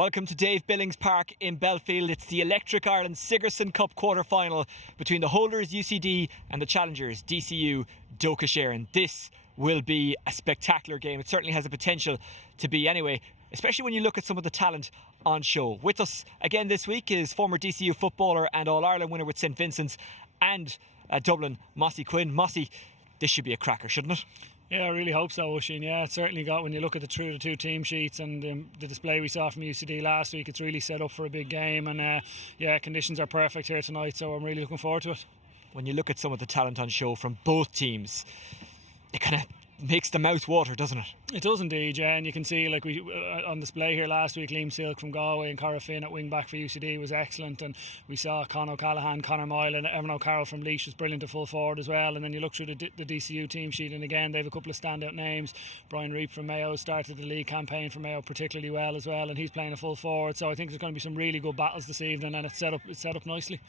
Welcome to Dave Billings Park in Belfield. It's the electric Ireland Sigerson Cup quarter-final between the holders UCD and the challengers DCU Dochas Eireann. This will be a spectacular game. It certainly has the potential to be anyway, especially when you look at some of the talent on show. With us again this week is former DCU footballer and All-Ireland winner with St Vincent's and Dublin, Mossy Quinn. Mossy, this should be a cracker, shouldn't it? Yeah, I really hope so, Oisin. Yeah, it certainly got, when you look at the two team sheets and the display we saw from UCD last week, it's really set up for a big game. And yeah, conditions are perfect here tonight, so I'm really looking forward to it. When you look at some of the talent on show from both teams, it kind of makes the mouth water, doesn't it? It does indeed, yeah, and you can see, like, we on display here last week, Liam Silk from Galway and Cara Finn at wing back for UCD was excellent, and we saw Con O'Callaghan, Conor Moyle and Evan O'Carroll from Laois was brilliant at full forward as well. And then you look through the DCU team sheet, and again they have a couple of standout names. Brian Reap from Mayo started the league campaign for Mayo particularly well as well, and he's playing a full forward, so I think there's going to be some really good battles this evening, and it's set up nicely.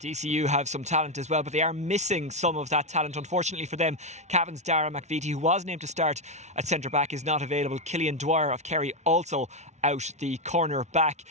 DCU have some talent as well, but they are missing some of that talent. Unfortunately for them, Cavan's Dara McVitie, who was named to start at centre back, is not available. Killian Dwyer of Kerry also out the corner back.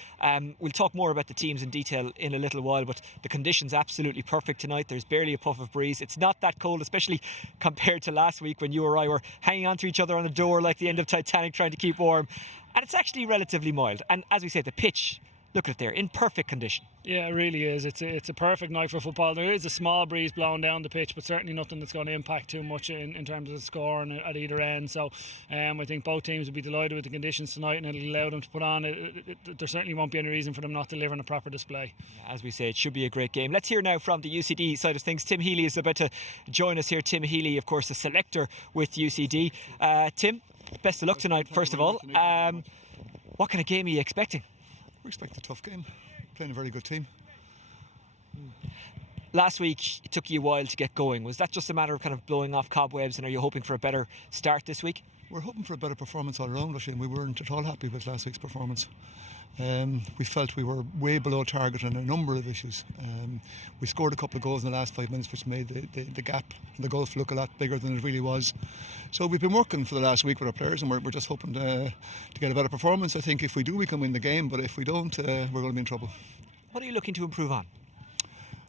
We'll talk more about the teams in detail in a little while, but the conditions absolutely perfect tonight. There's barely a puff of breeze. It's not that cold, especially compared to last week when you or I were hanging on to each other on a door like the end of Titanic trying to keep warm. And it's actually relatively mild. And as we say, the pitch, look at it there, in perfect condition. Yeah, it really is. It's a perfect night for football. There is a small breeze blowing down the pitch, but certainly nothing that's going to impact too much in terms of the score at either end. So I think both teams will be delighted with the conditions tonight, and it'll allow them to put on there certainly won't be any reason for them not delivering a proper display. As we say, it should be a great game. Let's hear now from the UCD side of things. Tim Healy is about to join us here. Tim Healy, of course, the selector with UCD. Tim, best of luck tonight, first of all. What kind of game are you expecting? We expect a tough game, playing a very good team. Last week it took you a while to get going. Was that just a matter of kind of blowing off cobwebs, and are you hoping for a better start this week? We're hoping for a better performance all around, Oisin. We weren't at all happy with last week's performance. We felt we were way below target on a number of issues. We scored a couple of goals in the last 5 minutes, which made the gap and the gulf look a lot bigger than it really was. So we've been working for the last week with our players, and we're just hoping to get a better performance. I think if we do, we can win the game, but if we don't, we're going to be in trouble. What are you looking to improve on?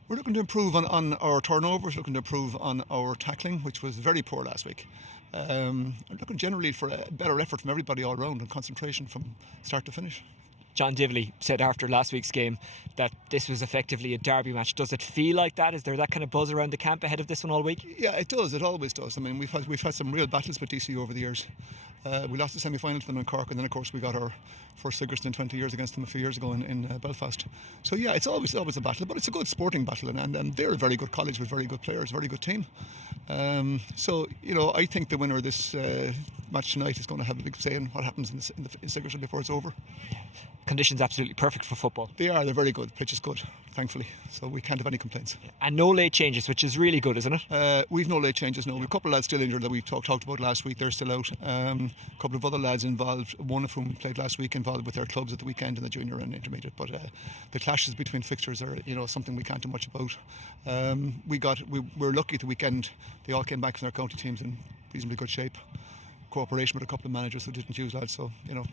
We're looking to improve on our turnovers, looking to improve on our tackling, which was very poor last week. I'm looking generally for a better effort from everybody all round and concentration from start to finish. John Divley said after last week's game that this was effectively a derby match. Does it feel like that? Is there that kind of buzz around the camp ahead of this one all week? Yeah, it does. It always does. I mean, we've had some real battles with DCU over the years. We lost the semi-final to them in Cork, and then of course we got our first Sigerson in 20 years against them a few years ago in Belfast. So yeah, it's always a battle, but it's a good sporting battle, and they're a very good college with very good players, very good team. So you know, I think the winner of this match tonight is going to have a big say in what happens in Sigerson before it's over. Conditions absolutely perfect for football. They are. They're very good. The pitch is good, thankfully. So we can't have any complaints. And no late changes, which is really good, isn't it? We've no late changes, no. We've a couple of lads still injured that we talked about last week. They're still out. A couple of other lads involved, one of whom played last week, involved with their clubs at the weekend in the junior and intermediate. But the clashes between fixtures are, you know, something we can't do much about. We're lucky at the weekend. They all came back from their county teams in reasonably good shape. Cooperation with a couple of managers who didn't use lads, so you know.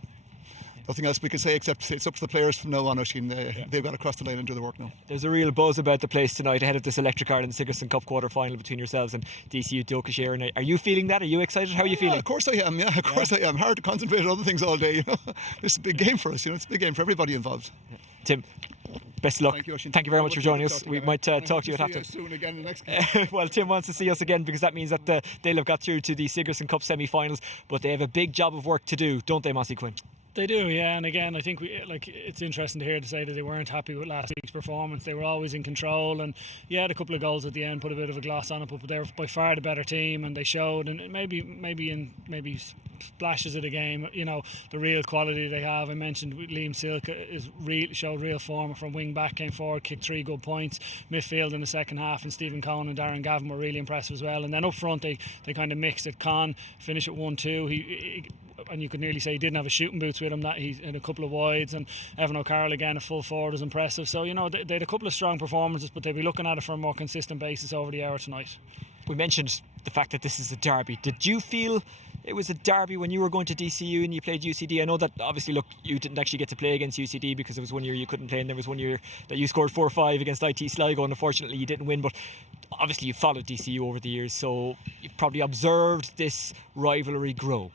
Nothing else we can say except it's up to the players from now on, Oisin. They've got to cross the line and do the work now. There's a real buzz about the place tonight ahead of this electric Ireland Sigerson Cup quarter final between yourselves and DCU Dochas Eireann. Are you feeling that? Are you excited? How are you feeling? Of course I am. Yeah, of course I am. Hard to concentrate on other things all day. You know, this is a big game for us. You know, it's a big game for everybody involved. Tim, best of luck. Thank you, Oisin. Thank you very much for joining us. We might talk to you at halftime. Soon again in the next game. Well, Tim wants to see us again because that means that they'll have got through to the Sigerson Cup semi-finals, but they have a big job of work to do, don't they, Mossy Quinn? They do, yeah, and again, I think it's interesting to hear to say that they weren't happy with last week's performance. They were always in control, and yeah, had a couple of goals at the end, put a bit of a gloss on it, but they were by far the better team, and they showed, and maybe splashes of the game, you know, the real quality they have. I mentioned Liam Silk showed real form from wing back, came forward, kicked 3 good points. Midfield in the second half, and Stephen Cohn and Darren Gavin were really impressive as well. And then up front, they kind of mixed it. Con finished at 1-2. And you could nearly say he didn't have his shooting boots with him, that he in a couple of wides, and Evan O'Carroll again a full forward was impressive. So you know, they had a couple of strong performances, but they'll be looking at it for a more consistent basis over the hour tonight. We mentioned the fact that this is a derby. Did you feel it was a derby when you were going to DCU and you played UCD. I know that obviously, look, you didn't actually get to play against UCD because there was one year you couldn't play, and there was one year that you scored 4-5 against IT Sligo, and unfortunately you didn't win. But obviously you followed DCU over the years, so you've probably observed this rivalry grow.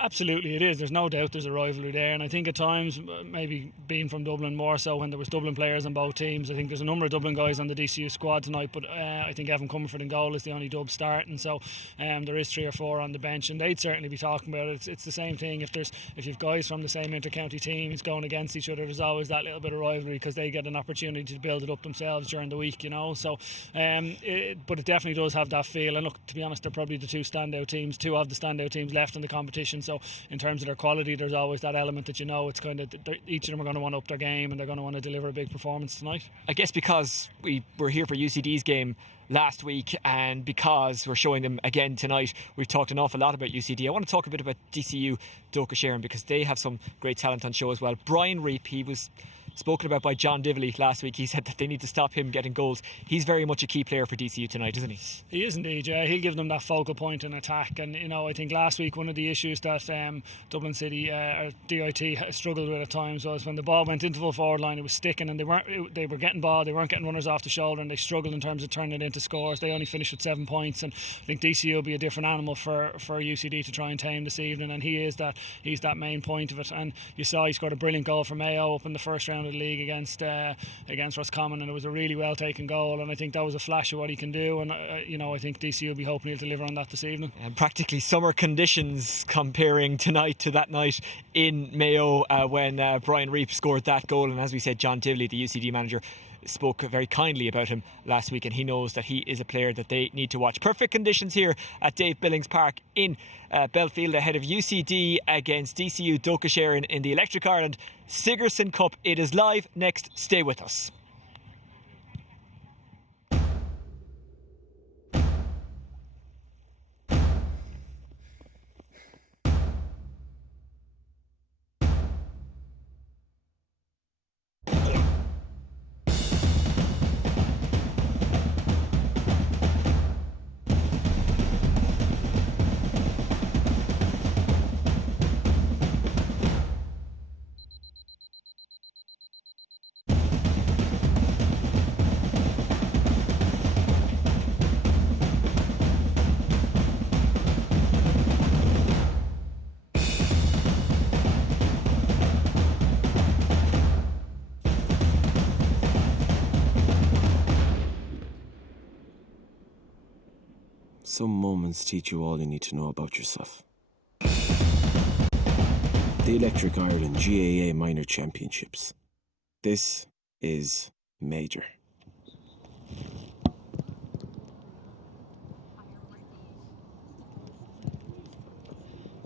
Absolutely, it is. There's no doubt there's a rivalry there, and I think at times, maybe being from Dublin more so, when there was Dublin players on both teams. I think there's a number of Dublin guys on the DCU squad tonight, but I think Evan Comerford in goal is the only Dub starting, so there is 3 or 4 on the bench, and they'd certainly be talking about it. It's the same thing. If you've guys from the same inter-county teams going against each other, there's always that little bit of rivalry because they get an opportunity to build it up themselves during the week, you know. So, but it definitely does have that feel. And look, to be honest, they're probably the two of the standout teams left in the competition. So in terms of their quality, there's always that element that, you know, it's kind of each of them are going to want to up their game and they're going to want to deliver a big performance tonight. I guess because we were here for UCD's game last week, and because we're showing them again tonight, we've talked an awful lot about UCD. I want to talk a bit about DCU Dochas, because they have some great talent on show as well. Brian Reap, he was spoken about by John Dively last week. He said that they need to stop him getting goals. He's very much a key player for DCU tonight, isn't he? He is indeed, yeah. He'll give them that focal point in attack. And, you know, I think last week one of the issues that Dublin City or DIT struggled with at times was when the ball went into the forward line, it was sticking, and they were getting ball, they weren't getting runners off the shoulder, and they struggled in terms of turning it into scores. They only finished with 7 points, and I think DCU will be a different animal for UCD to try and tame this evening, and he's that main point of it. And you saw he scored a brilliant goal for Mayo up in the first round of the league against Roscommon, and it was a really well taken goal, and I think that was a flash of what he can do, and you know, I think DCU will be hoping he'll deliver on that this evening. And practically summer conditions comparing tonight to that night in Mayo when Brian Reap scored that goal. And as we said, John Dively, the UCD manager, spoke very kindly about him last week, and he knows that he is a player that they need to watch. Perfect conditions here at Dave Billings Park in Belfield ahead of UCD against DCU Dochas in the Electric Ireland Sigerson Cup. It is live next. Stay with us. Some moments teach you all you need to know about yourself. The Electric Ireland GAA Minor Championships. This is major.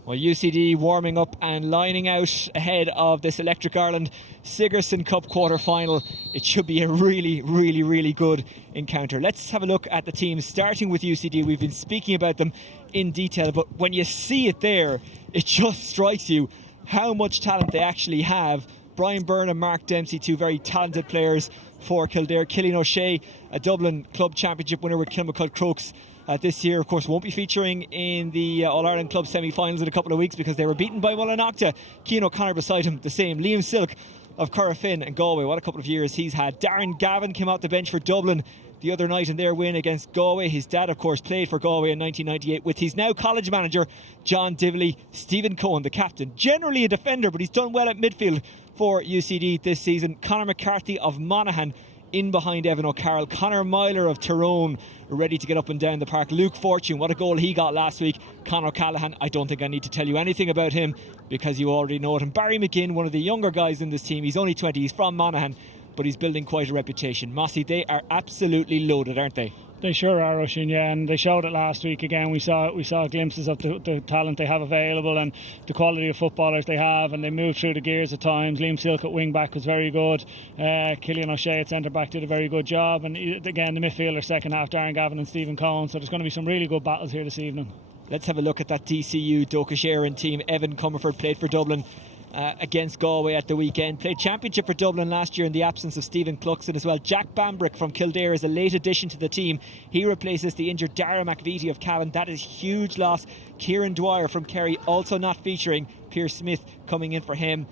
Well, UCD warming up and lining out ahead of this Electric Ireland Sigerson Cup quarter-final. It should be a really, really, really good encounter. Let's have a look at the teams, starting with UCD. We've been speaking about them in detail, but when you see it there, it just strikes you how much talent they actually have. Brian Byrne and Mark Dempsey, two very talented players for Kildare. Cillian O'Shea, a Dublin Club Championship winner with Kilmacud Crokes. This year, of course, won't be featuring in the All-Ireland Club semi-finals in a couple of weeks because they were beaten by Mullinaghta. Cian O'Connor beside him, the same. Liam Silk of Currafin and Galway, what a couple of years he's had. Darren Gavin came out the bench for Dublin the other night in their win against Galway. His dad, of course, played for Galway in 1998 with his now college manager, John Dively. Stephen Cohen, the captain, generally a defender, but he's done well at midfield for UCD this season. Conor McCarthy of Monaghan in behind Evan O'Carroll. Conor Myler of Tyrone ready to get up and down the park. Luke Fortune, what a goal he got last week. Conor Callahan, I don't think I need to tell you anything about him because you already know it. And Barry McGinn, one of the younger guys in this team. He's only 20, he's from Monaghan, but he's building quite a reputation. Mossy, they are absolutely loaded, aren't they? They sure are, Oisin, yeah, and they showed it last week again. We saw glimpses of the talent they have available and the quality of footballers they have, and they moved through the gears at times. Liam Silk at wing back was very good. Cillian O'Shea at centre back did a very good job, and again the midfielder second half, Darren Gavin and Stephen Cohen. So there's going to be some really good battles here this evening. Let's have a look at that DCU Dochas team. Evan Comerford played for Dublin against Galway at the weekend. Played championship for Dublin last year in the absence of Stephen Cluxon as well. Jack Bambrick from Kildare is a late addition to the team. He replaces the injured Dara McVitie of Cavan. That is huge loss. Kieran Dwyer from Kerry also not featuring. Pierce Smith coming in for him.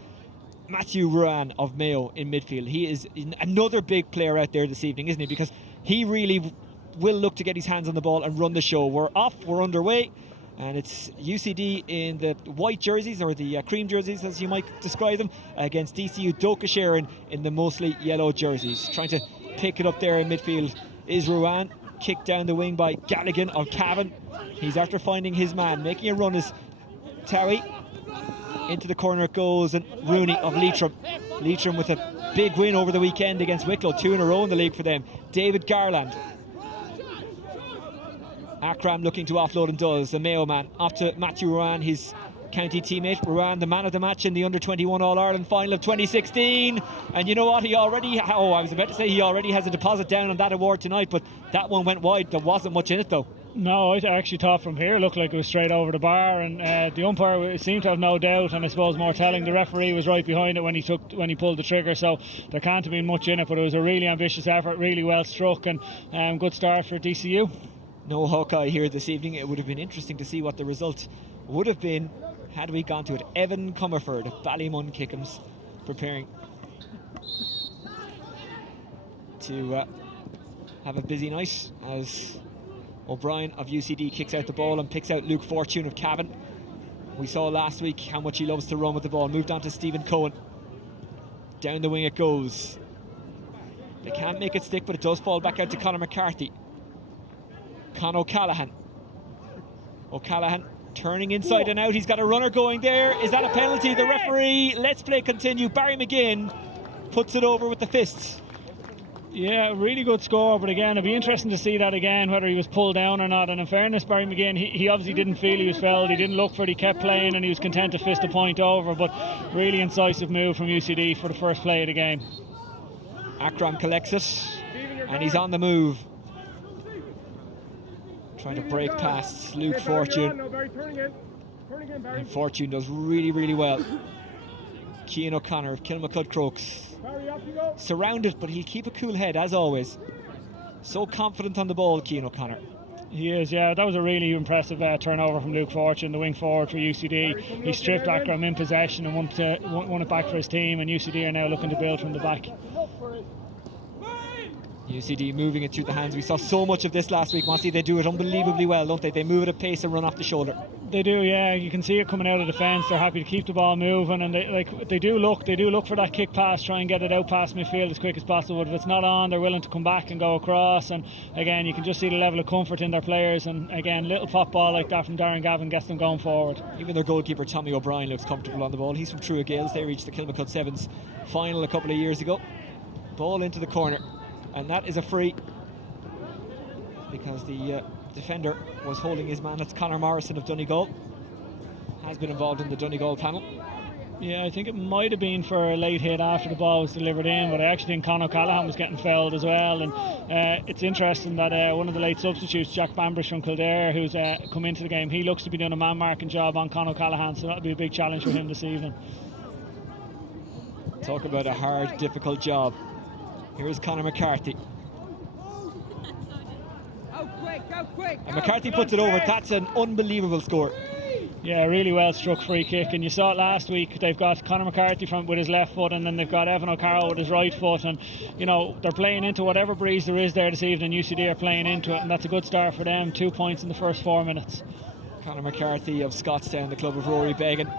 Matthew Ruan of Mayo in midfield. He is another big player out there this evening, isn't he? Because he really will look to get his hands on the ball and run the show. We're off, we're underway. And it's UCD in the white jerseys, or the cream jerseys as you might describe them, against DCU Dochas in the mostly yellow jerseys. Trying to pick it up there in midfield is Ruan. Kicked down the wing by Galligan of Cavan. He's after finding his man. Making a run is Towie. Into the corner it goes, and Rooney of Leitrim. Leitrim with a big win over the weekend against Wicklow. 2 in a row in the league for them. David Garland. Akram looking to offload and does. The Mayo man off to Matthew Ruan, his county teammate. Ruan, the man of the match in the under-21 All-Ireland final of 2016. And you know what? He already has a deposit down on that award tonight, but that one went wide. There wasn't much in it though. No, I actually thought from here it looked like it was straight over the bar, and the umpire seemed to have no doubt, and I suppose more telling, the referee was right behind it when he pulled the trigger, so there can't have been much in it, but it was a really ambitious effort, really well struck, and good start for DCU. No Hawkeye here this evening. It would have been interesting to see what the result would have been had we gone to it. Evan Comerford of Ballymun Kickham's preparing to have a busy night as O'Brien of UCD kicks out the ball and picks out Luke Fortune of Cavan. We saw last week how much he loves to run with the ball. Moved on to Stephen Cohen. Down the wing it goes. They can't make it stick, but it does fall back out to Conor McCarthy. Con O'Callaghan. O'Callaghan turning inside and out. He's got a runner going there. Is that a penalty? The referee, let's play continue. Barry McGinn puts it over with the fists. Yeah, really good score, but again, it'd be interesting to see that again, whether he was pulled down or not. And in fairness, Barry McGinn, he obviously didn't feel he was fouled. He didn't look for it. He kept playing and he was content to fist a point over, but really incisive move from UCD for the first play of the game. Akram collects it and he's on the move. Trying to break past Luke Fortune. And Fortune does really, really well. Cian O'Connor of Kilmacud Crokes. Surrounded, but he'll keep a cool head as always. So confident on the ball, Cian O'Connor. He is, yeah. That was a really impressive turnover from Luke Fortune, the wing forward for UCD. He stripped Akram in possession and won it back for his team, and UCD are now looking to build from the back. UCD moving it through the hands. We saw so much of this last week, Mossy. They do it unbelievably well, don't they? They move at a pace and run off the shoulder. They do, yeah. You can see it coming out of defence. They're happy to keep the ball moving, and they do look for that kick pass, try and get it out past midfield as quick as possible. But if it's not on, they're willing to come back and go across. And again, you can just see the level of comfort in their players. And again, little pop ball like that from Darren Gavin gets them going forward. Even their goalkeeper Tommy O'Brien looks comfortable on the ball. He's from True Gales. They reached the Kilmacud Sevens final a couple of years ago. Ball into the corner, and that is a free, because the defender was holding his man. That's Conor Morrison of Donegal. Has been involved in the Donegal panel. Yeah, I think it might have been for a late hit after the ball was delivered in, but I actually think Con O'Callaghan was getting fouled as well. And it's interesting that one of the late substitutes, Jack Bambrish from Kildare, who's come into the game, he looks to be doing a man-marking job on Con O'Callaghan, so that'll be a big challenge for him this evening. Talk about a hard, difficult job. Here's Conor McCarthy. And McCarthy puts it over. That's an unbelievable score. Yeah, really well struck free kick, and you saw it last week. They've got Conor McCarthy with his left foot, and then they've got Evan O'Carroll with his right foot, and you know they're playing into whatever breeze there is there this evening. UCD are playing into it, and that's a good start for them. 2 points in the first 4 minutes. Conor McCarthy of Scottstown, the club of Rory Began.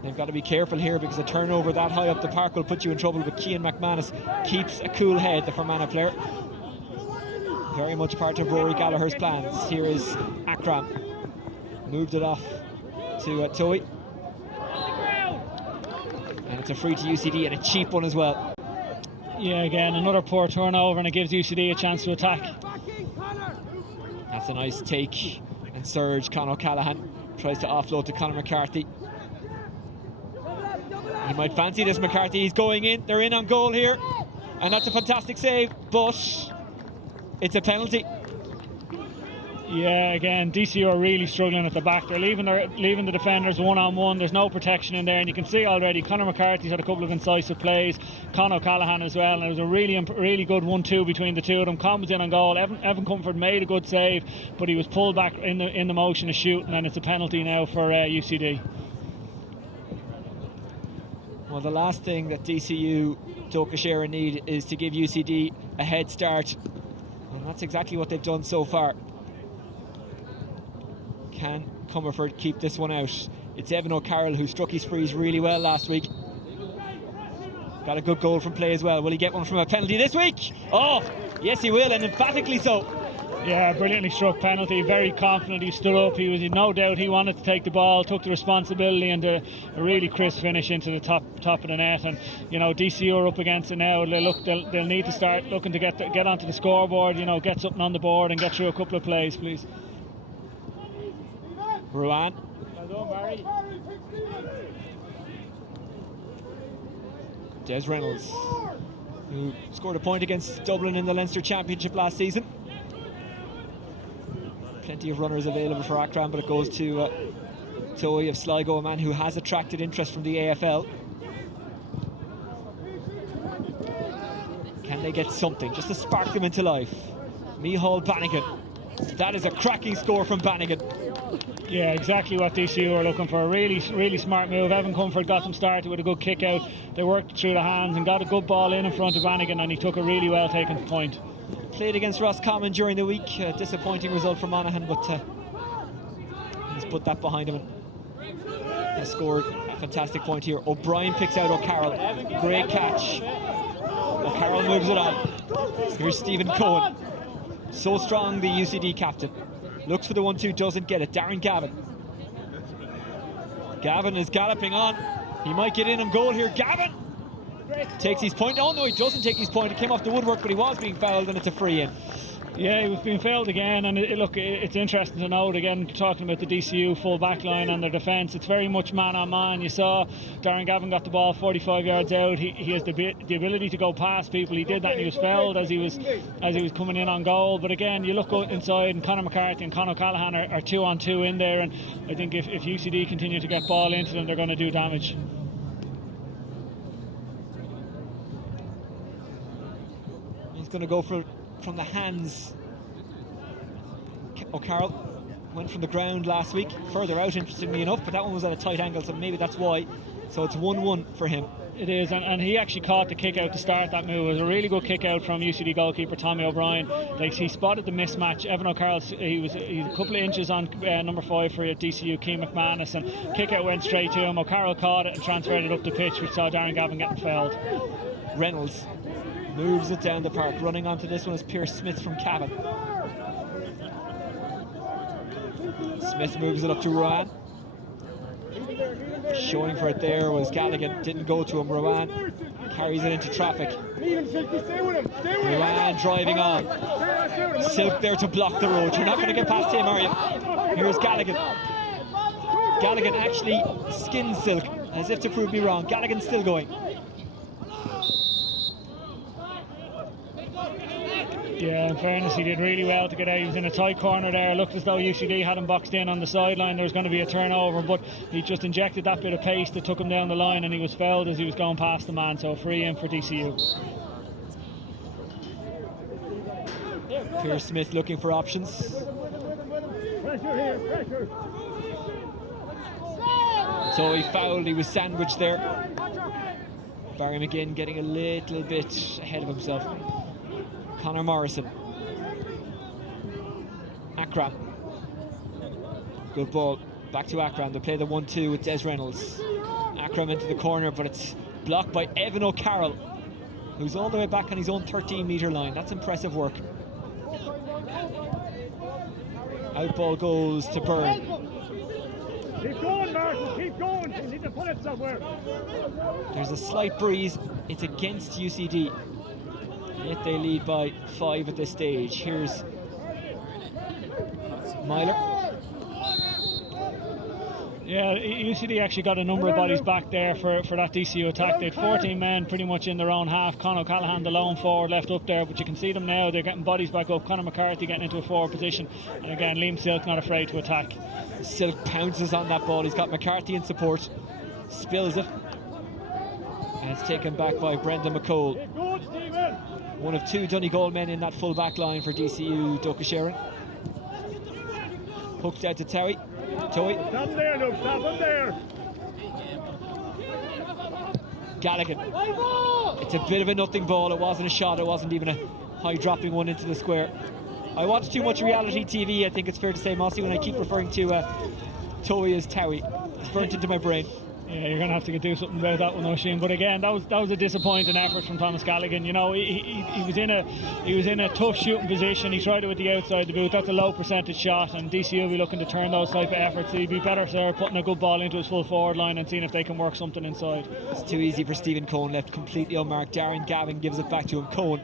They've got to be careful here, because a turnover that high up the park will put you in trouble. But Cian McManus keeps a cool head, the Fermanagh player. Very much part of Rory Gallagher's plans. Here is Akram. Moved it off to Towie. And it's a free to UCD, and a cheap one as well. Yeah, again, another poor turnover, and it gives UCD a chance to attack. That's a nice take and surge. Con O'Callaghan tries to offload to Conor McCarthy. He might fancy this, McCarthy. He's going in. They're in on goal here. And that's a fantastic save, but it's a penalty. Yeah, again, DCU are really struggling at the back. They're leaving the defenders one-on-one. There's no protection in there, and you can see already Conor McCarthy's had a couple of incisive plays, Con O'Callaghan as well, and it was a really good 1-2 between the two of them. Con was in on goal. Evan Comfort made a good save, but he was pulled back in the motion of shooting, and it's a penalty now for UCD. Well, the last thing that DCU Dochas need is to give UCD a head start, and that's exactly what they've done so far. Can Comerford keep this one out? It's Evan O'Carroll who struck his frees really well last week. Got a good goal from play as well. Will he get one from a penalty this week? Oh, yes he will, and emphatically so. Yeah, brilliantly struck penalty, very confident. He stood up, he was in no doubt he wanted to take the ball, took the responsibility, and a really crisp finish into the top of the net. And you know, DCU are up against it now. They'll need to start looking to get onto the scoreboard, you know, get something on the board and get through a couple of plays, please. Ruan. Well done, Barry. Des Reynolds, who scored a point against Dublin in the Leinster Championship last season. Plenty of runners available for Eireann, but it goes to Toy of Sligo, a man who has attracted interest from the AFL. Can they get something just to spark them into life? Micheál Bannigan. That is a cracking score from Bannigan. Yeah, exactly what DCU are looking for. A really smart move. Evan Comfort got them started with a good kick out. They worked through the hands and got a good ball in front of Bannigan, and he took a really well taken point. Played against Roscommon during the week. Disappointing result for Monaghan, but he's put that behind him and scored a fantastic point here. O'Brien picks out O'Carroll. Great catch. O'Carroll moves it on. Here's Stephen Cohen. So strong, the UCD captain. Looks for the 1-2, doesn't get it. Darren Gavin. Gavin is galloping on. He might get in on goal here. Gavin takes his point. Oh no, he doesn't take his point. It came off the woodwork, but he was being fouled, and it's a free in. Yeah, he was being fouled again, and it's interesting to note again, talking about the DCU full back line and their defence, it's very much man on man. You saw Darren Gavin got the ball 45 yards out. He has the ability to go past people. He did that, and he was fouled as he was coming in on goal. But again, you look inside, and Conor McCarthy and Con O'Callaghan are 2-on-2 in there, and I think if UCD continue to get ball into them, they're going to do damage. He's going to go from the hands. O'Carroll went from the ground last week, further out interestingly enough, but that one was at a tight angle, so maybe that's why. So it's 1-1 for him. It is, and he actually caught the kick out to start that move. It was a really good kick out from UCD goalkeeper Tommy O'Brien. He spotted the mismatch. Evan O'Carroll, he's a couple of inches on number 5 for DCU, Keane McManus, and kick out went straight to him. O'Carroll caught it and transferred it up the pitch, which saw Darren Gavin getting fouled. Reynolds moves it down the park. Running onto this one is Pierce Smith from Cavan. Smith moves it up to Rowan. Showing for it there was Gallagher. Didn't go to him. Rowan carries it into traffic. Rowan driving on. Silk there to block the road. You're not going to get past him, are you? Here's Gallagher. Gallagher actually skins Silk, as if to prove me wrong. Gallagher's still going. Yeah, in fairness, he did really well to get out. He was in a tight corner there. Looked as though UCD had him boxed in on the sideline. There was going to be a turnover, but he just injected that bit of pace that took him down the line, and he was fouled as he was going past the man. So free in for DCU. Pierce Smith looking for options. So he fouled. He was sandwiched there. Barry McGinn getting a little bit ahead of himself. Conor Morrison. Eireann. Good ball. Back to Eireann. They play the 1-2 with Des Reynolds. Eireann into the corner, but it's blocked by Evan O'Carroll, who's all the way back on his own 13-metre line. That's impressive work. Out ball goes to Byrne. Keep going, Martin. Keep going. You need to put it somewhere. There's a slight breeze. It's against UCD. Yet they lead by 5 at this stage. Here's Myler. Yeah, UCD actually got a number of bodies back there for that DCU attack. They had 14 men pretty much in their own half. Conor O'Callaghan, the lone forward, left up there, but you can see them now. They're getting bodies back up. Conor McCarthy getting into a forward position. And again, Liam Silk not afraid to attack. Silk pounces on that ball. He's got McCarthy in support. Spills it. And it's taken back by Brendan McCole. One of two Donegal men in that full back line for DCU Dochas. Hooked out to Towie. Stop there, Luke, stop him there. Galligan. It's a bit of a nothing ball. It wasn't a shot. It wasn't even a high dropping one into the square. I watch too much reality TV, I think it's fair to say, Mossy, when I keep referring to Towie as Towie. It's burnt into my brain. Yeah, you're going to have to do something about that one, Oisin. But again, that was a disappointing effort from Thomas Galligan. You know, he was in a tough shooting position. He tried it with the outside the boot. That's a low percentage shot, and DCU will be looking to turn those type of efforts. So he'd be better, sir, putting a good ball into his full forward line and seeing if they can work something inside. It's too easy for Stephen Cohen, left completely unmarked. Darren Gavin gives it back to him. Cohen.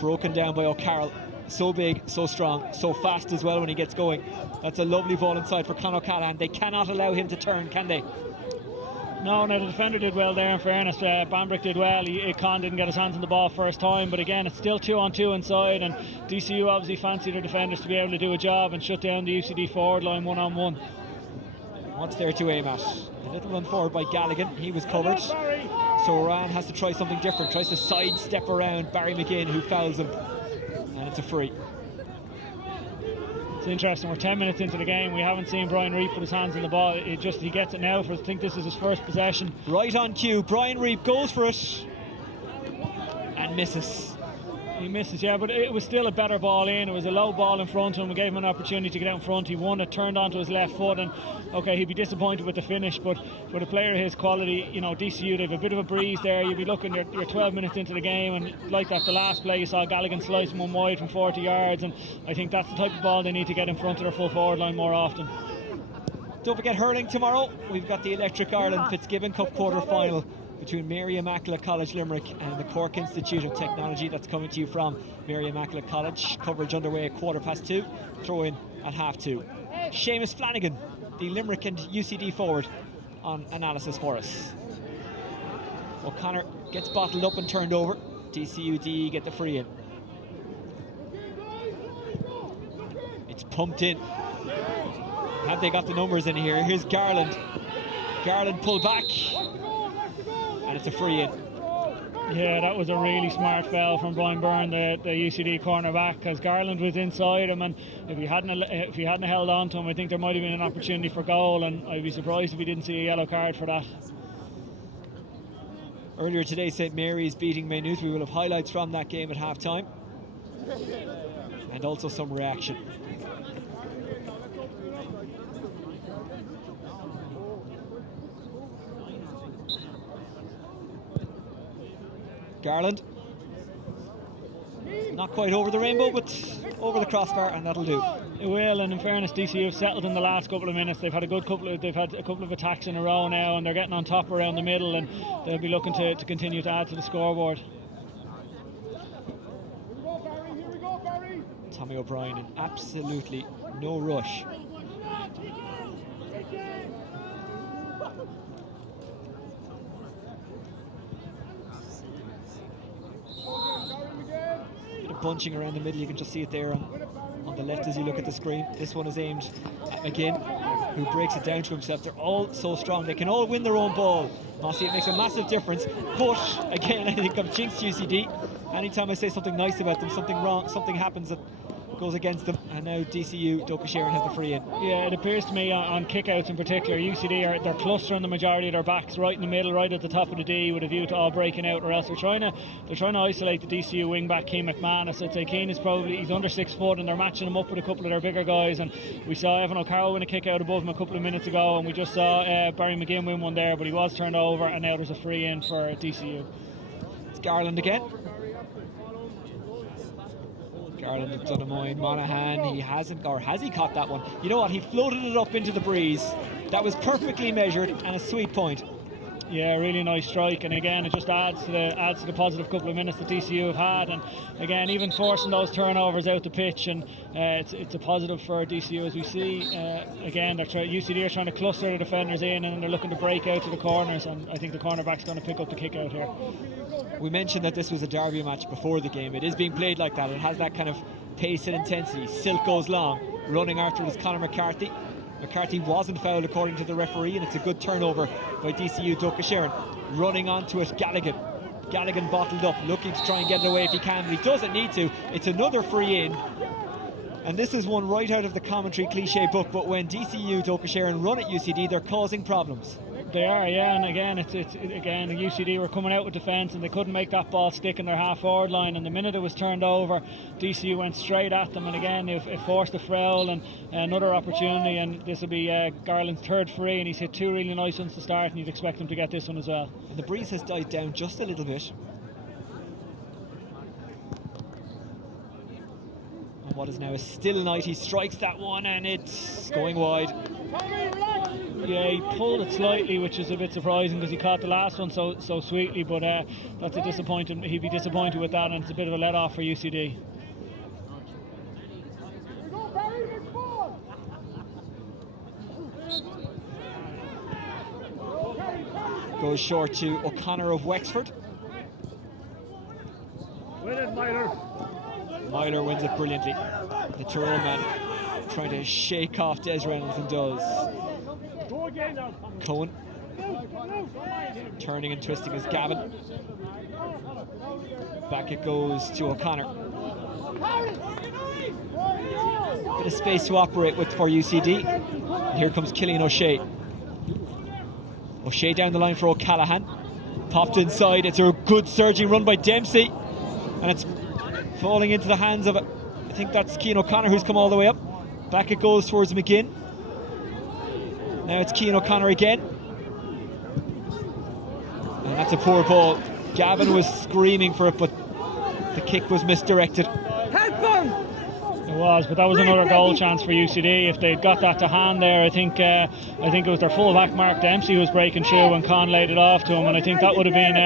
Broken down by O'Carroll. So big, so strong, so fast as well when he gets going. That's a lovely ball inside for Conor O'Callaghan. They cannot allow him to turn, can they? No, the defender did well there, in fairness. Bambrick did well. Con didn't get his hands on the ball first time, but again, it's still 2-on-2 inside, and DCU obviously fancy their defenders to be able to do a job and shut down the UCD forward line 1-on-1. What's there to aim at? A little run forward by Galligan. He was covered. So Eireann has to try something different. Tries to sidestep around Barry McGinn, who fouls him. And it's a free. It's interesting, we're 10 minutes into the game. We haven't seen Brian Reid put his hands on the ball. He gets it now. I think this is his first possession. Right on cue. Brian Reid goes for it and misses. He misses, yeah, but it was still a better ball in. It was a low ball in front of him. We gave him an opportunity to get out in front. He won it, turned onto his left foot, and okay, he'd be disappointed with the finish, but for a player of his quality, you know, DCU, they've a bit of a breeze there. You'll be looking, you're 12 minutes into the game, and like that, the last play, you saw Galligan slice one wide from 40 yards, and I think that's the type of ball they need to get in front of their full forward line more often. Don't forget hurling tomorrow. We've got the Electric Ireland Fitzgibbon Cup quarter final between Mary Immaculate College Limerick and the Cork Institute of Technology. That's coming to you from Mary Immaculate College. Coverage underway at 2:15. Throw in at 2:30. Seamus Flanagan, the Limerick and UCD forward, on analysis for us. O'Connor gets bottled up and turned over. DCU DE get the free in. It's pumped in. Have they got the numbers in here? Here's Garland. Garland pulled back. And it's a free in. Yeah, that was a really smart foul from Brian Byrne, the UCD cornerback, because Garland was inside him, and if he hadn't held on to him, I think there might have been an opportunity for goal, and I'd be surprised if we didn't see a yellow card for that. Earlier today, St Mary's beating Maynooth. We will have highlights from that game at half-time, and also some reaction. Garland, not quite over the rainbow, but over the crossbar, and that'll do. It will, and in fairness, DCU have settled in the last couple of minutes. They've had a couple of attacks in a row now, and they're getting on top around the middle, and they'll be looking to continue to add to the scoreboard. Tommy O'Brien in absolutely no rush. Bit of bunching around the middle, you can just see it there on the left as you look at the screen. This one is aimed at McGinn, who breaks it down to himself. They're all so strong, they can all win their own ball. Mossy, it makes a massive difference, but again, I think I've jinxed UCD. Anytime I say something nice about them, something wrong, something happens that goes against them, and now DCU, Dochas has the free in. Yeah, it appears to me on kickouts in particular, UCD they're clustering the majority of their backs right in the middle, right at the top of the D, with a view to all breaking out, or else they're trying to isolate the DCU wing back Keane McManus. I'd say Keane is he's under 6 foot, and they're matching him up with a couple of their bigger guys, and we saw Evan O'Carroll win a kick out above him a couple of minutes ago, and we just saw Barry McGinn win one there, but he was turned over, and now there's a free in for DCU. It's Garland again. Garland at Donemoyne, Monaghan, he hasn't, or has he caught that one? You know what, he floated it up into the breeze. That was perfectly measured and a sweet point. Yeah, really nice strike, and again it just adds to the positive couple of minutes that DCU have had, and again even forcing those turnovers out the pitch, and it's a positive for DCU as we see. Again, UCD are trying to cluster the defenders in, and they're looking to break out to the corners, and I think the cornerback's going to pick up the kick out here. We mentioned that this was a derby match before the game. It is being played like that. It has that kind of pace and intensity. Silk goes long, running after it is Conor McCarthy. McCarthy wasn't fouled according to the referee, and it's a good turnover by DCU. Dochas running onto it. Galligan bottled up, looking to try and get it away if he can, but he doesn't need to. It's another free in, and this is one right out of the commentary cliche book, but when DCU Dochas run at UCD, they're causing problems. They are, yeah, and again, it's again UCD were coming out with defence and they couldn't make that ball stick in their half-forward line, and the minute it was turned over, DCU went straight at them, and again it forced a foul and another opportunity, and this will be Garland's third free, and he's hit two really nice ones to start, and you'd expect him to get this one as well. And the breeze has died down just a little bit. And what is now a still night, he strikes that one and it's going wide. Yeah, he pulled it slightly, which is a bit surprising because he caught the last one so sweetly, but that's a disappointing. He'd be disappointed with that, and it's a bit of a let-off for UCD. Goes short to O'Connor of Wexford. Win it, Myler. Myler wins it brilliantly. The Tyrone man trying to shake off Des Reynolds and does. Cohen turning and twisting his Gavin. Back it goes to O'Connor. Bit of space to operate with for UCD. And here comes Cillian O'Shea. O'Shea down the line for O'Callaghan. Popped inside. It's a good surging run by Dempsey, and it's falling into the hands of it. I think that's Cian O'Connor who's come all the way up. Back it goes towards McGinn. Now it's Cian O'Connor again. And that's a poor ball. Gavin was screaming for it, but the kick was misdirected. It was, but that was another goal chance for UCD. If they'd got that to hand there, I think it was their full-back Mark Dempsey who was breaking through and Con laid it off to him, and I think that would have been,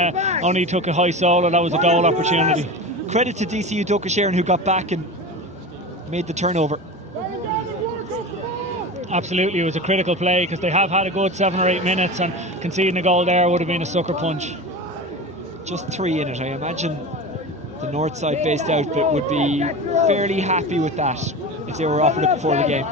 only took a high solo, that was a goal opportunity. Credit to DCU Dochas who got back and made the turnover. Absolutely, it was a critical play because they have had a good 7 or 8 minutes, and conceding a goal there would have been a sucker punch. Just 3 in it. I imagine the north side based outfit would be fairly happy with that if they were offered it before the game.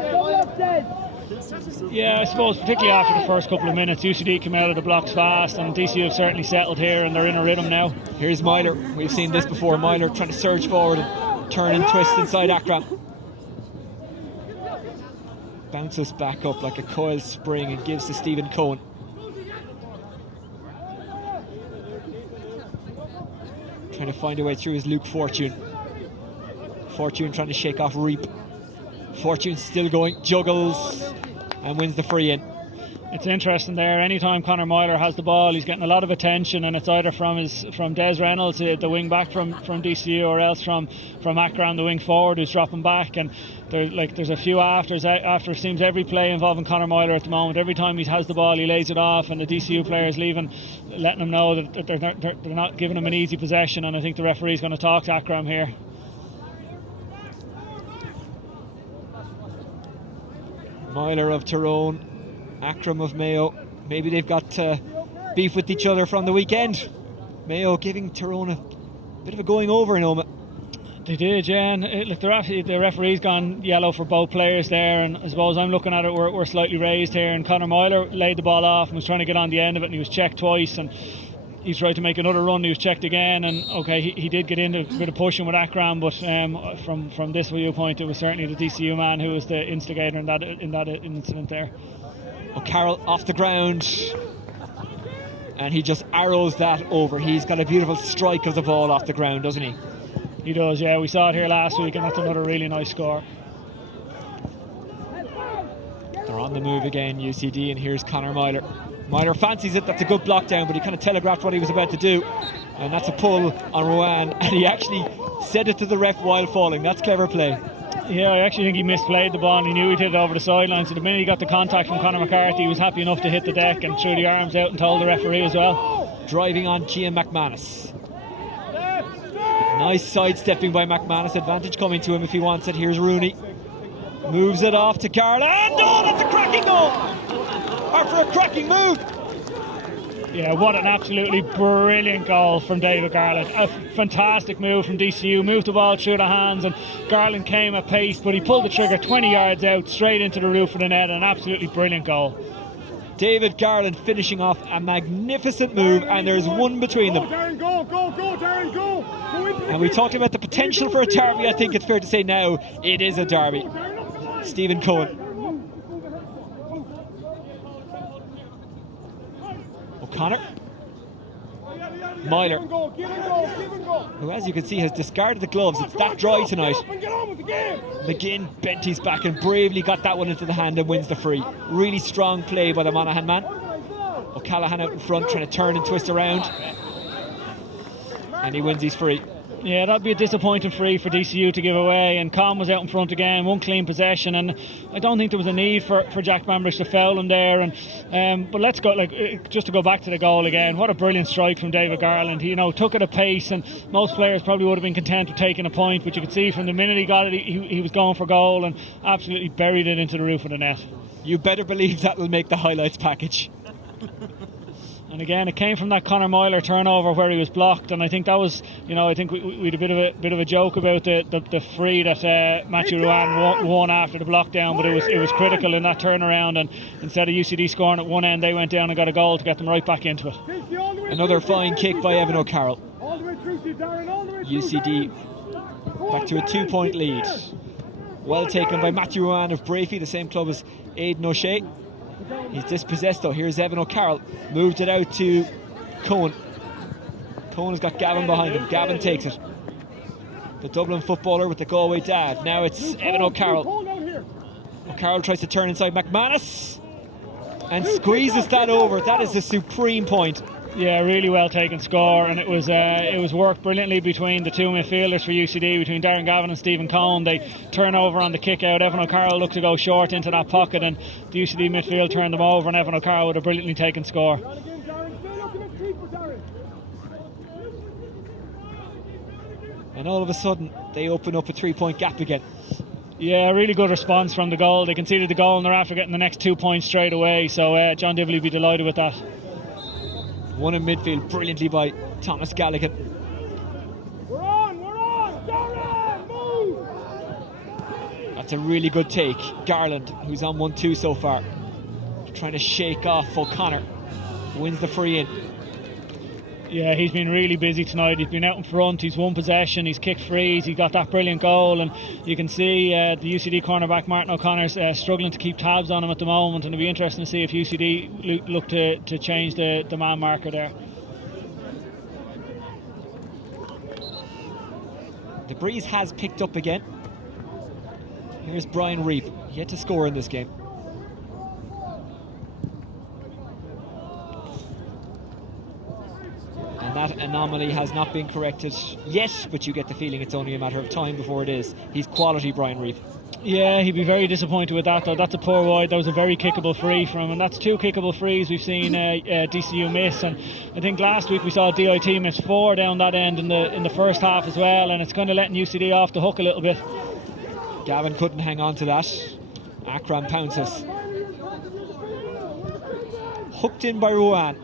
Yeah, I suppose particularly after the first couple of minutes, UCD came out of the blocks fast, and DCU have certainly settled here and they're in a rhythm now. Here's Myler. We've seen this before. Myler trying to surge forward and turn and twist inside Eireann. Bounces back up like a coiled spring and gives to Stephen Cohen. Trying to find a way through is Luke Fortune. Fortune trying to shake off Reap. Fortune still going, juggles and wins the free in. It's interesting there. Anytime Conor Myler has the ball, he's getting a lot of attention, and it's either from Des Reynolds, the wing back from DCU, or else from Eireann, the wing forward, who's dropping back. And there's a few afters. After it seems every play involving Conor Myler at the moment. Every time he has the ball, he lays it off, and the DCU players letting him know that they're not giving him an easy possession. And I think the referee's going to talk to Eireann here. Myler of Tyrone, Akram of Mayo. Maybe they've got beef with each other from the weekend. Mayo giving Tyrone a bit of a going over in Oma. They did, yeah. And the referee's gone yellow for both players there, and I suppose I'm looking at it, we're slightly raised here, and Conor Myler laid the ball off and was trying to get on the end of it, and he was checked twice, and he tried to make another run, he was checked again, and okay, he did get into a bit of pushing with Eireann, but from this viewpoint, it was certainly the DCU man who was the instigator in that incident there. O'Carroll off the ground, and he just arrows that over. He's got a beautiful strike of the ball off the ground, doesn't he? He does, yeah. We saw it here last week, and that's another really nice score. They're on the move again, UCD, and here's Conor Myler. Myler fancies it. That's a good block down, but he kind of telegraphed what he was about to do, and that's a pull on Rowan, and he actually said it to the ref while falling. That's clever play. Yeah, I actually think he misplayed the ball and he knew he'd hit it over the sideline. So the minute he got the contact from Conor McCarthy, he was happy enough to hit the deck and threw the arms out and told the referee as well. Driving on Gian McManus. Nice sidestepping by McManus. Advantage coming to him if he wants it. Here's Rooney. Moves it off to Garland. Oh, that's a cracking goal! Or for a cracking move. Yeah, what an absolutely brilliant goal from David Garland. A fantastic move from DCU. Moved the ball through the hands and Garland came at pace, but he pulled the trigger 20 yards out, straight into the roof of the net. An absolutely brilliant goal. David Garland finishing off a magnificent move, and there's one between them. Go, Darren, go! And we talked about the potential for a derby. I think it's fair to say now it is a derby. Stephen Cohen. O'Connor. Myler, who as you can see has discarded the gloves. It's that dry tonight. McGinn bent his back and bravely got that one into the hand and wins the free. Really strong play by the Monaghan man. O'Callaghan out in front trying to turn and twist around, and he wins his free. Yeah, that'd be a disappointing free for DCU to give away, and Con was out in front again, one clean possession, and I don't think there was a need for Jack Bambrish to foul him there. And but let's go, just to go back to the goal again. What a brilliant strike from David Garland. He, took it at pace, and most players probably would have been content with taking a point, but you could see from the minute he got it, he was going for goal and absolutely buried it into the roof of the net. You better believe that will make the highlights package. And again, it came from that Conor Myler turnover where he was blocked, and I think that was, I think we had a bit of a joke about the free that Matthew Ruan won after the block down, but it was critical in that turnaround, and instead of UCD scoring at one end, they went down and got a goal to get them right back into it. Another fine kick by Evan O'Carroll. UCD back to a 2-point lead. Well taken by Matthew Ruan of Brafey, the same club as Aidan O'Shea. He's dispossessed though. Here's Evan O'Carroll. Moved it out to Cohen. Cohen has got Gavin behind him. Gavin takes it. The Dublin footballer with the Galway dad. Now it's Evan O'Carroll. O'Carroll tries to turn inside McManus and squeezes that over. That is a supreme point. Yeah, really well taken score, and it was worked brilliantly between the two midfielders for UCD, between Darren Gavin and Stephen Cohen. They turn over on the kick out. Evan O'Carroll looked to go short into that pocket, and the UCD midfield turned them over, and Evan O'Carroll with a brilliantly taken score. And all of a sudden they open up a 3-point gap again. Yeah, really good response from the goal. They conceded the goal and they're after getting the next 2 points straight away, so John Dibley will be delighted with that. One in midfield brilliantly by Thomas Galligan. We're on, Darren, move! That's a really good take. Garland, who's on 1-2 so far, trying to shake off O'Connor, wins the free in. Yeah, he's been really busy tonight. He's been out in front, he's won possession, he's kicked frees, he got that brilliant goal, and you can see the UCD cornerback Martin O'Connor's struggling to keep tabs on him at the moment, and it'll be interesting to see if UCD look to change the man marker there. The breeze has picked up again. Here's Brian Reap, yet to score in this game. And that anomaly has not been corrected yet, but you get the feeling it's only a matter of time before it is. He's quality, Brian Reap. Yeah, he'd be very disappointed with that though. That's a poor wide. That was a very kickable free from him, and that's 2 kickable frees we've seen DCU miss. And I think last week we saw DIT miss 4 down that end in the first half as well, and it's kind of letting UCD off the hook a little bit. Gavin couldn't hang on to that. Akram pounces. Hooked in by Ruan.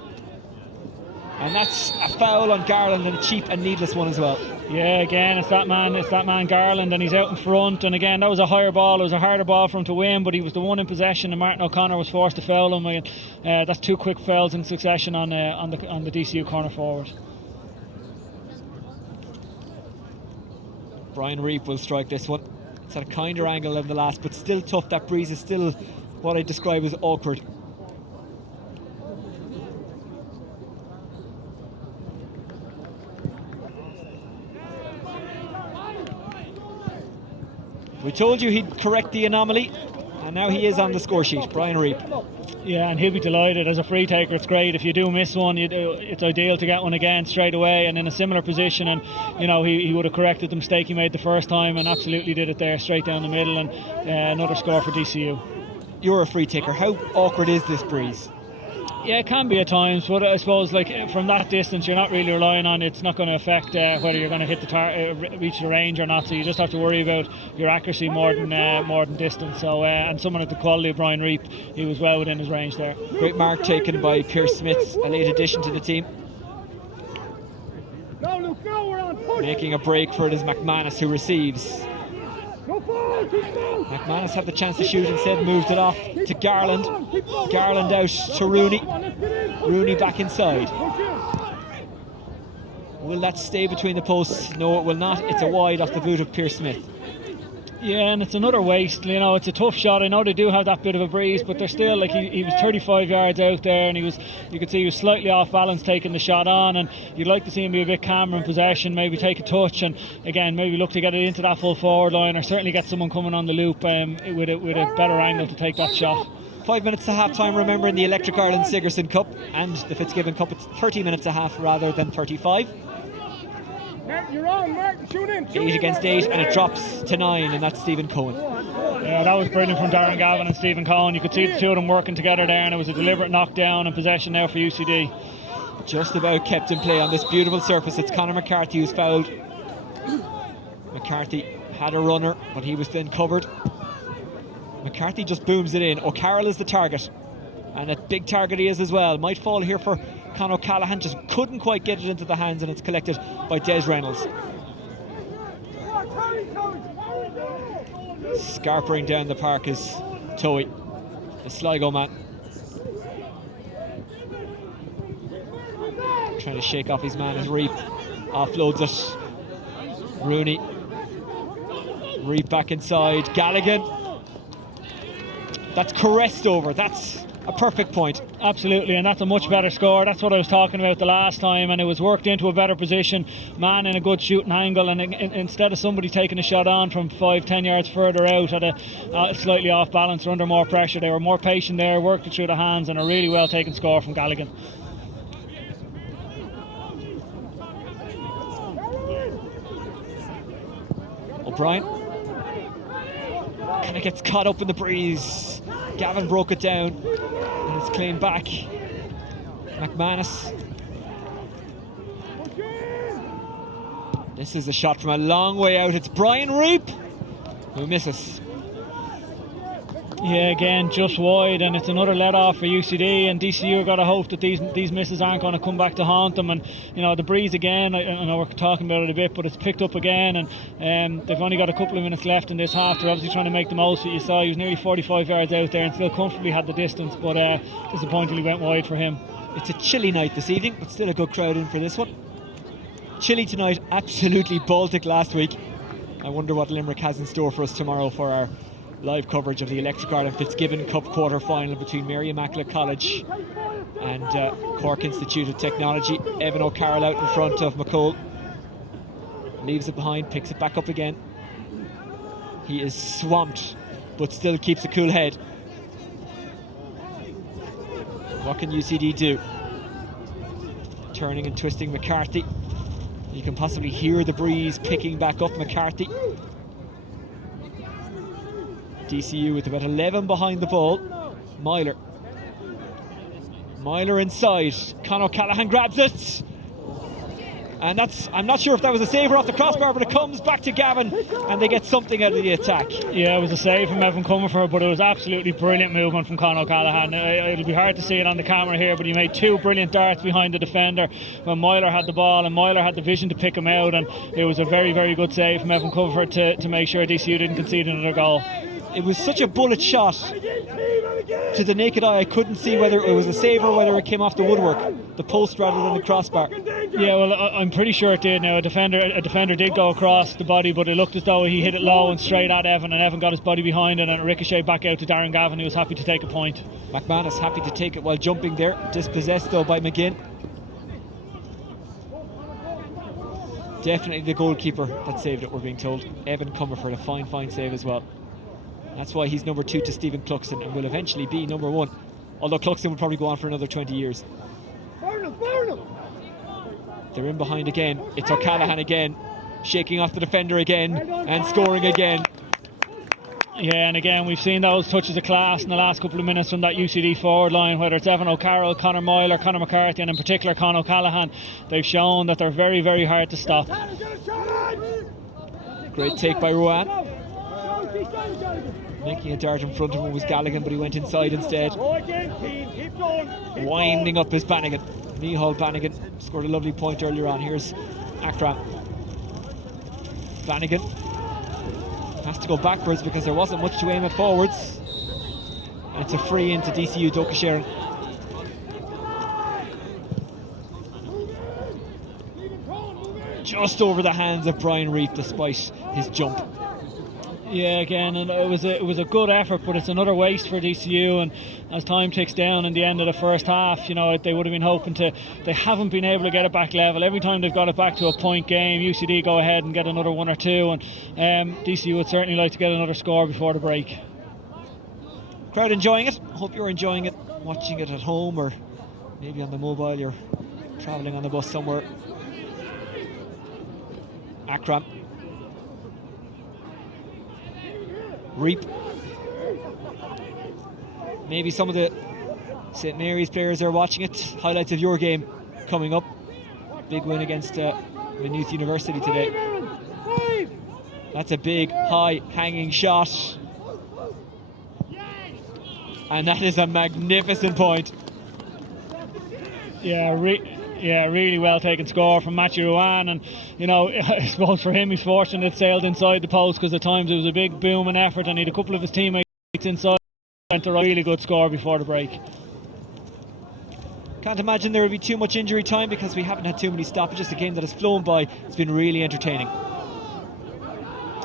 And that's a foul on Garland, and a cheap and needless one as well. Yeah, again, it's that man Garland, and he's out in front. And again, that was a higher ball. It was a harder ball for him to win, but he was the one in possession, and Martin O'Connor was forced to foul him. And that's 2 quick fouls in succession on the DCU corner forward. Brian Reap will strike this one. It's at a kinder angle than the last, but still tough. That breeze is still what I describe as awkward. We told you he'd correct the anomaly, And now he is on the score sheet, Brian Reap. Yeah, and he'll be delighted. As a free taker, it's great. If you do miss one, it's ideal to get one again straight away and in a similar position. And he would have corrected the mistake he made the first time and absolutely did it there, straight down the middle. And another score for DCU. You're a free taker. How awkward is this breeze? Yeah, it can be at times, but I suppose from that distance you're not really relying on it's not going to affect whether you're going to hit the reach the range or not. So you just have to worry about your accuracy more than distance. So and someone at the quality of Brian Reap, he was well within his range there. Great mark taken by Pierce Smith, a late addition to the team. No, Luke, no, we're on. Push. Making a break for it is McManus who receives. Go forward, keep going. McManus had the chance to shoot, instead moved it off to Garland. Garland out to Rooney. Come on, let's get in. Rooney back inside. Push in. Will that stay between the posts? No, it will not. It's a wide off the boot of Pierce Smith. Yeah, and it's another waste. It's a tough shot. I know they do have that bit of a breeze, but they're still he was 35 yards out there, and you could see he was slightly off balance taking the shot on. And you'd like to see him be a bit calmer in possession, maybe take a touch, and again maybe look to get it into that full forward line, or certainly get someone coming on the loop with a better angle to take that shot. 5 minutes to half time, remember, in the Electric Ireland Sigerson Cup and the Fitzgibbon Cup. It's 30 minutes a half rather than 35. Martin, you're on, Martin, shoot in. 8 against 8, and it drops to 9, and that's Stephen Cohen. Yeah, that was brilliant from Darren Gavin and Stephen Cohen. You could see the two of them working together there, and it was a deliberate knockdown and possession now for UCD. Just about kept in play on this beautiful surface. It's Conor McCarthy who's fouled. McCarthy had a runner, but he was then covered. McCarthy just booms it in. O'Carroll is the target, and a big target he is as well. Might fall here for Conor O'Callaghan, just couldn't quite get it into the hands, and it's collected by Des Reynolds. Scarpering down the park is Toey, the Sligo man. Trying to shake off his man as Reap offloads it. Rooney. Reap back inside. Galligan. That's caressed over. That's a perfect point. Absolutely, and that's a much better score. That's what I was talking about the last time, and it was worked into a better position, man in a good shooting angle, and instead of somebody taking a shot on from 5-10 yards further out at a slightly off balance or under more pressure, they were more patient there, worked it through the hands, and a really well taken score from Galligan. O'Brien kind of gets caught up in the breeze. Gavin broke it down, and it's claimed back. McManus. This is a shot from a long way out. It's Brian Reap who misses. Yeah, again, just wide, and it's another let-off for UCD, and DCU got to hope that these misses aren't going to come back to haunt them. And the breeze again, I know we're talking about it a bit, but it's picked up again, and they've only got a couple of minutes left in this half. They're obviously trying to make the most of it. You saw he was nearly 45 yards out there and still comfortably had the distance, but disappointingly went wide for him. It's a chilly night this evening, but still a good crowd in for this one. Chilly tonight, absolutely Baltic last week. I wonder what Limerick has in store for us tomorrow for our live coverage of the Electric Ireland Fitzgibbon Cup quarter final between Mary Immaculate College and Cork Institute of Technology. Evan O'Carroll out in front of McCall, leaves it behind, picks it back up again. He is swamped but still keeps a cool head. What can UCD do? Turning and twisting McCarthy. You can possibly hear the breeze picking back up McCarthy. DCU with about 11 behind the ball. Myler inside. Conor O'Callaghan grabs it, and I'm not sure if that was a save or off the crossbar, but it comes back to Gavin, and they get something out of the attack. Yeah, it was a save from Evan Comerford, but it was absolutely brilliant movement from Conor O'Callaghan. It'll be hard to see it on the camera here, but he made two brilliant darts behind the defender when Myler had the ball, and Myler had the vision to pick him out, and it was a very, very good save from Evan Comerford to make sure DCU didn't concede another goal. It was such a bullet shot. To the naked eye, I couldn't see whether it was a save or whether it came off the woodwork, the post rather than the crossbar. Yeah, well, I'm pretty sure it did. Now, a defender did go across the body, but it looked as though he hit it low and straight at Evan, and Evan got his body behind it, and it ricocheted back out to Darren Gavin, who was happy to take a point. McManus happy to take it while jumping there, dispossessed though by McGinn. Definitely the goalkeeper that saved it, we're being told. Evan Comerford, a fine save as well. That's why he's number 2 to Stephen Cluxton and will eventually be number 1. Although Cluxton will probably go on for another 20 years. They're in behind again. It's O'Callaghan again, shaking off the defender again and scoring again. Yeah, and again, we've seen those touches of class in the last couple of minutes from that UCD forward line, whether it's Evan O'Carroll, Conor Moyle or Conor McCarthy, and in particular Conor O'Callaghan. They've shown that they're very, very hard to stop. Great take by Rowan. Making a dart in front of him was Gallagher, but he went inside instead. Winding up his Bannigan. Micheál Bannigan scored a lovely point earlier on. Here's Eireann. Bannigan has to go backwards because there wasn't much to aim at forwards. And it's a free into DCU Dochas. Just over the hands of Brian Reith despite his jump. Yeah, again, and it was a good effort, but it's another waste for DCU. And as time ticks down in the end of the first half, you know, they would have been hoping to. They haven't been able to get it back level. Every time they've got it back to a point game, UCD go ahead and get another 1 or 2, and DCU would certainly like to get another score before the break. Crowd enjoying it. Hope you're enjoying it, watching it at home or maybe on the mobile. You're travelling on the bus somewhere. Eireann. Reap. Maybe some of the St Mary's players are watching it. Highlights of your game coming up. Big win against Maynooth University today. That's a big, high, hanging shot. And that is a magnificent point. Yeah, really well taken score from Matthew Rowan, and you know, I suppose for him he's fortunate it sailed inside the post, because at times it was a big booming effort and he had a couple of his teammates inside and a really good score before the break. Can't imagine there will be too much injury time because we haven't had too many stoppages. A game that has flown by. It's been really entertaining.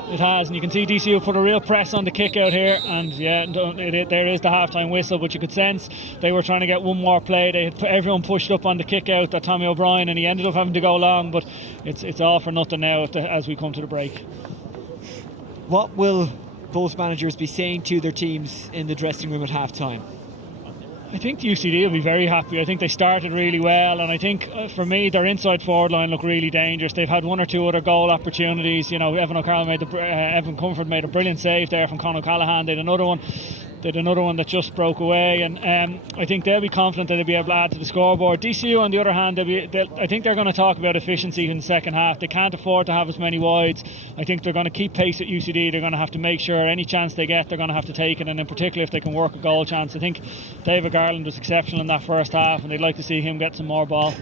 It has, and you can see DCU put a real press on the kick out here, and yeah, there is the half-time whistle, but you could sense they were trying to get one more play. They had everyone pushed up on the kick out at Tommy O'Brien, and he ended up having to go long, but it's all for nothing now as we come to the break. What will both managers be saying to their teams in the dressing room at half-time? I think the UCD will be very happy. I think they started really well, and I think for me their inside forward line look really dangerous. They've had 1 or 2 other goal opportunities. You know, Evan O'Carroll Evan Comfort made a brilliant save there from Conor O'Callaghan. They had another one that just broke away, and I think they'll be confident that they'll be able to add to the scoreboard. DCU on the other hand, I think they're going to talk about efficiency in the second half. They can't afford to have as many wides. I think they're going to keep pace at UCD. They're going to have to make sure any chance they get they're going to have to take it, and in particular if they can work a goal chance. I think David Garland was exceptional in that first half, and they'd like to see him get some more ball.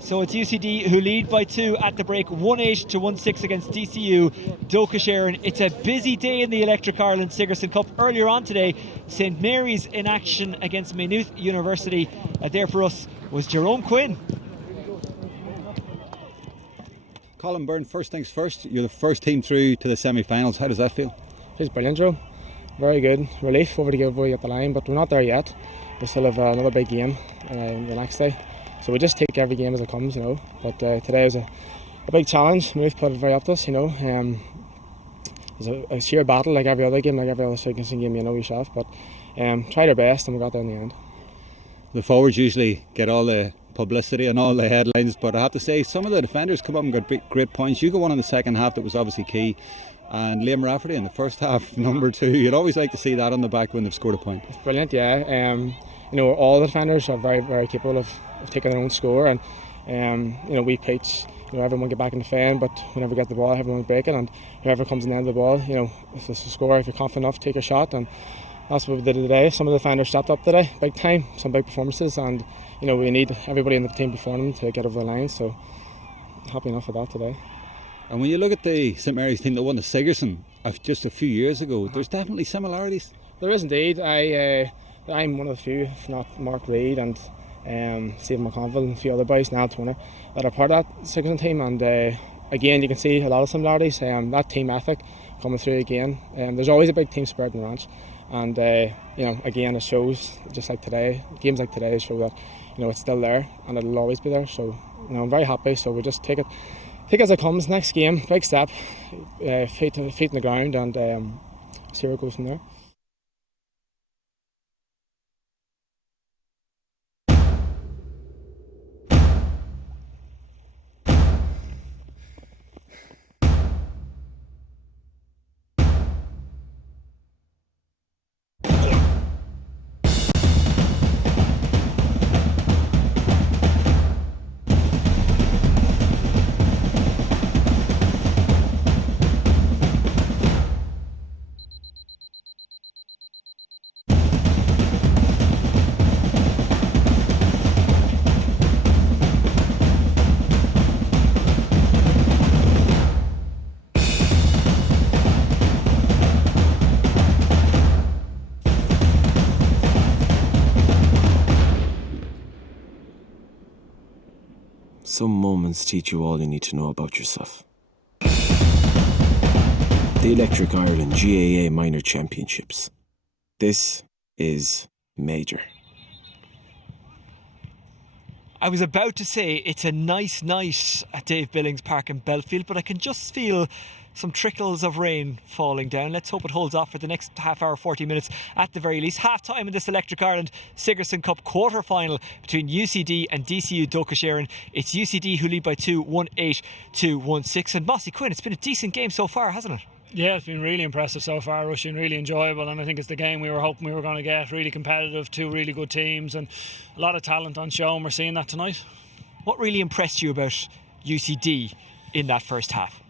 So it's UCD who lead by 2 at the break, 1-8 to 1-6 against DCU Dochas. It's a busy day in the Electric Ireland Sigerson Cup. Earlier on today, St Mary's in action against Maynooth University. There for us was Jerome Quinn. Colin Byrne, first things first, you're the first team through to the semi-finals. How does that feel? It's brilliant, Joe. Very good. Relief over the giveaway at the line, but we're not there yet. We still have another big game the next day. So we just take every game as it comes, you know. But today was a big challenge. Maynooth put it very up to us, you know. It was a sheer battle like every other game, like every other Sigerson game, you know yourself. But tried our best and we got there in the end. The forwards usually get all the publicity and all the headlines, but I have to say some of the defenders come up and got great points. You got one in the second half that was obviously key. And Liam Rafferty in the first half, number 2. You'd always like to see that on the back when they've scored a point. It's brilliant, yeah. You know, all the defenders are very, very capable of taking their own score, and you know, we pitch, you know, everyone get back in the fan, but whenever we get the ball, everyone break it, and whoever comes in the end of the ball, you know, if it's a score, if you're confident enough, take a shot, and that's what we did today. Some of the defenders stepped up today, big time, some big performances, and you know, we need everybody in the team before them to get over the line, so happy enough with that today. And when you look at the St Mary's team that won the Sigerson just a few years ago, there's definitely similarities. There is indeed. I'm one of the few, if not Mark Reid and Stephen McConville and a few other boys, Nat Turner, that are part of that Sigerson team, and again you can see a lot of similarities. That team ethic coming through again. There's always a big team spirit in the ranch, and you know, again it shows, just like today, games like today show that, you know, it's still there and it'll always be there. So you know, I'm very happy, so we just take it as it comes. Next game, big step, feet in the ground, and see where it goes from there. Some moments teach you all you need to know about yourself. The Electric Ireland GAA Minor Championships. This is major. I was about to say it's a nice night at Dave Billings Park in Belfield, but I can just feel some trickles of rain falling down. Let's hope it holds off for the next half hour, 40 minutes at the very least. Half time in this Electric Ireland Sigerson Cup quarter final between UCD and DCU Dochas. It's UCD who lead by 2, 1-8 to 1-6. And Mossy Quinn, it's been a decent game so far, hasn't it? Yeah, it's been really impressive so far, Rushing, really enjoyable, and I think it's the game we were hoping we were going to get. Really competitive, two really good teams, and a lot of talent on show, and we're seeing that tonight. What really impressed you about UCD in that first half?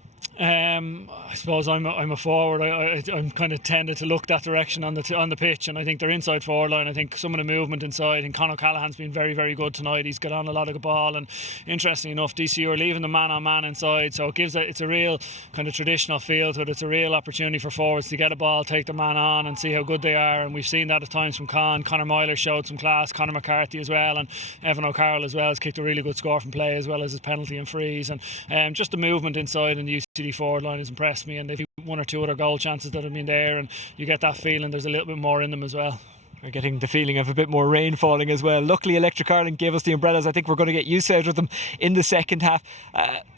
I suppose I'm a forward. I'm kind of tended to look that direction on the pitch, and I think their inside forward line. I think some of the movement inside, and Conor Callahan's been very, very good tonight. He's got on a lot of the ball, and interestingly enough, DCU are leaving the man-on-man inside, so it's a real kind of traditional feel to it. It's a real opportunity for forwards to get a ball, take the man on, and see how good they are. And we've seen that at times from Conor Myler showed some class, Conor McCarthy as well, and Evan O'Carroll as well has kicked a really good score from play, as well as his penalty and frees. And just the movement inside and the UCD forward line has impressed me, and they've one or two other goal chances that have been there, and you get that feeling there's a little bit more in them as well. We're getting the feeling of a bit more rain falling as well. Luckily Electric Ireland gave us the umbrellas. I think we're going to get use out of them in the second half.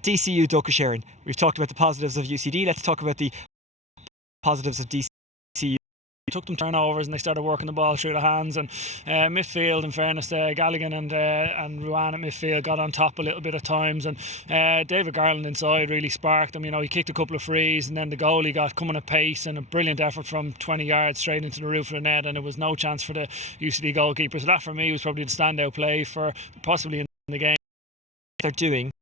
DCU Dochas. We've talked about the positives of UCD. Let's talk about the positives of DCU. Took them turnovers and they started working the ball through the hands, and midfield, in fairness, Galligan and Ruan at midfield got on top a little bit at times, and David Garland inside really sparked him. You know, he kicked a couple of frees, and then the goalie got coming at pace, and a brilliant effort from 20 yards straight into the roof of the net, and it was no chance for the UCD goalkeeper. So that for me was probably the standout play for possibly in the game. They're doing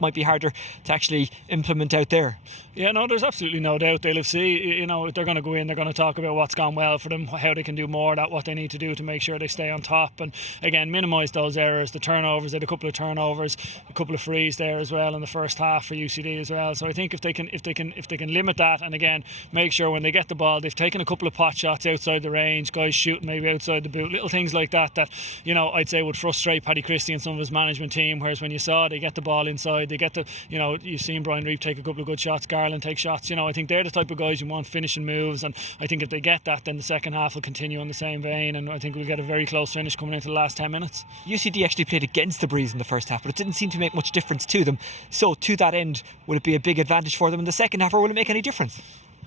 might be harder to actually implement out there. Yeah, no, there's absolutely no doubt they'll see, you know, they're going to go in, they're going to talk about what's gone well for them, how they can do more, that what they need to do to make sure they stay on top, and again minimise those errors. The turnovers, they had a couple of turnovers, a couple of frees there as well in the first half for UCD as well. So I think if they can limit that, and again make sure when they get the ball, they've taken a couple of pot shots outside the range, guys shooting maybe outside the boot, little things like that you know, I'd say would frustrate Paddy Christie and some of his management team. Whereas when you saw they get the ball inside, they get the, you know, you've seen Brian Reeve take a couple of good shots, Garland take shots, you know, I think they're the type of guys you want finishing moves, and I think if they get that, then the second half will continue on the same vein, and I think we'll get a very close finish coming into the last 10 minutes. UCD actually played against the breeze in the first half, but it didn't seem to make much difference to them. So to that end, will it be a big advantage for them in the second half, or will it make any difference?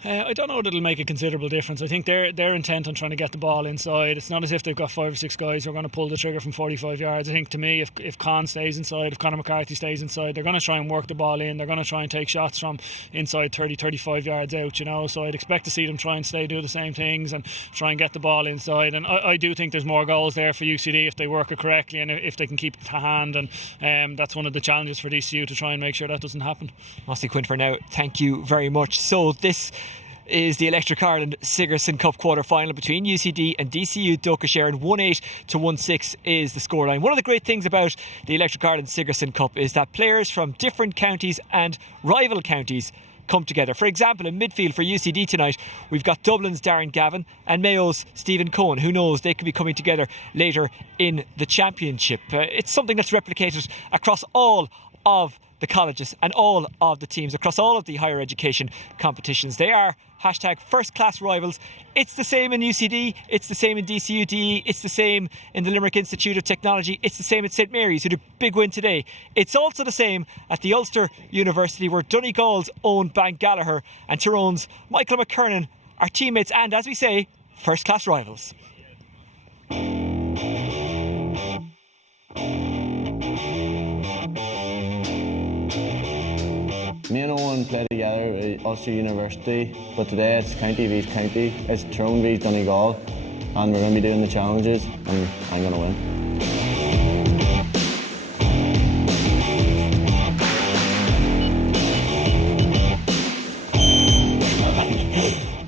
I don't know that it'll make a considerable difference. I think they're intent on trying to get the ball inside. It's not as if they've got 5 or 6 guys who are going to pull the trigger from 45 yards. I think, to me, if Con stays inside, if Conor McCarthy stays inside, they're going to try and work the ball in. They're going to try and take shots from inside 30, 35 yards out, you know. So I'd expect to see them try and do the same things and try and get the ball inside. And I do think there's more goals there for UCD if they work it correctly and if they can keep it to hand. And that's one of the challenges for DCU, to try and make sure that doesn't happen. Mossy Quinn, for now, thank you very much. So this is the Electric Ireland Sigerson Cup quarter final between UCD and DCU Dochas. 1-8 to 1-6 is the scoreline. One of the great things about the Electric Ireland Sigerson Cup is that players from different counties and rival counties come together. For example, in midfield for UCD tonight, we've got Dublin's Darren Gavin and Mayo's Stephen Cohen. Who knows, they could be coming together later in the championship. It's something that's replicated across all of the colleges and all of the teams across all of the higher education competitions. They are #first class rivals. It's the same in UCD, it's the same in DCUD, it's the same in the Limerick Institute of Technology, it's the same at St Mary's, who had a big win today. It's also the same at the Ulster University, where Donegal's own Bang Gallagher and Tyrone's Michael McKernan our teammates and, as we say, first-class rivals. Me and Owen played together at Ulster University, but today it's County vs County, it's Tyrone vs Donegal, and we're going to be doing the challenges, and I'm going to win.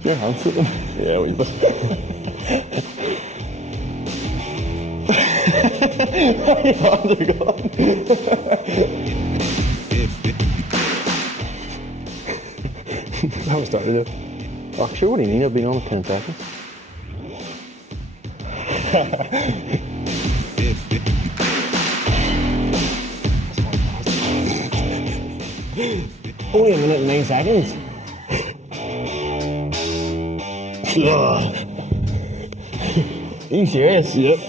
Your hands with them? Yeah, we bit. Your hands are gone. How we started it? Oh, sure, what do you mean? I've been on 10 seconds. Only a minute and 9 seconds. Are you serious? Yep.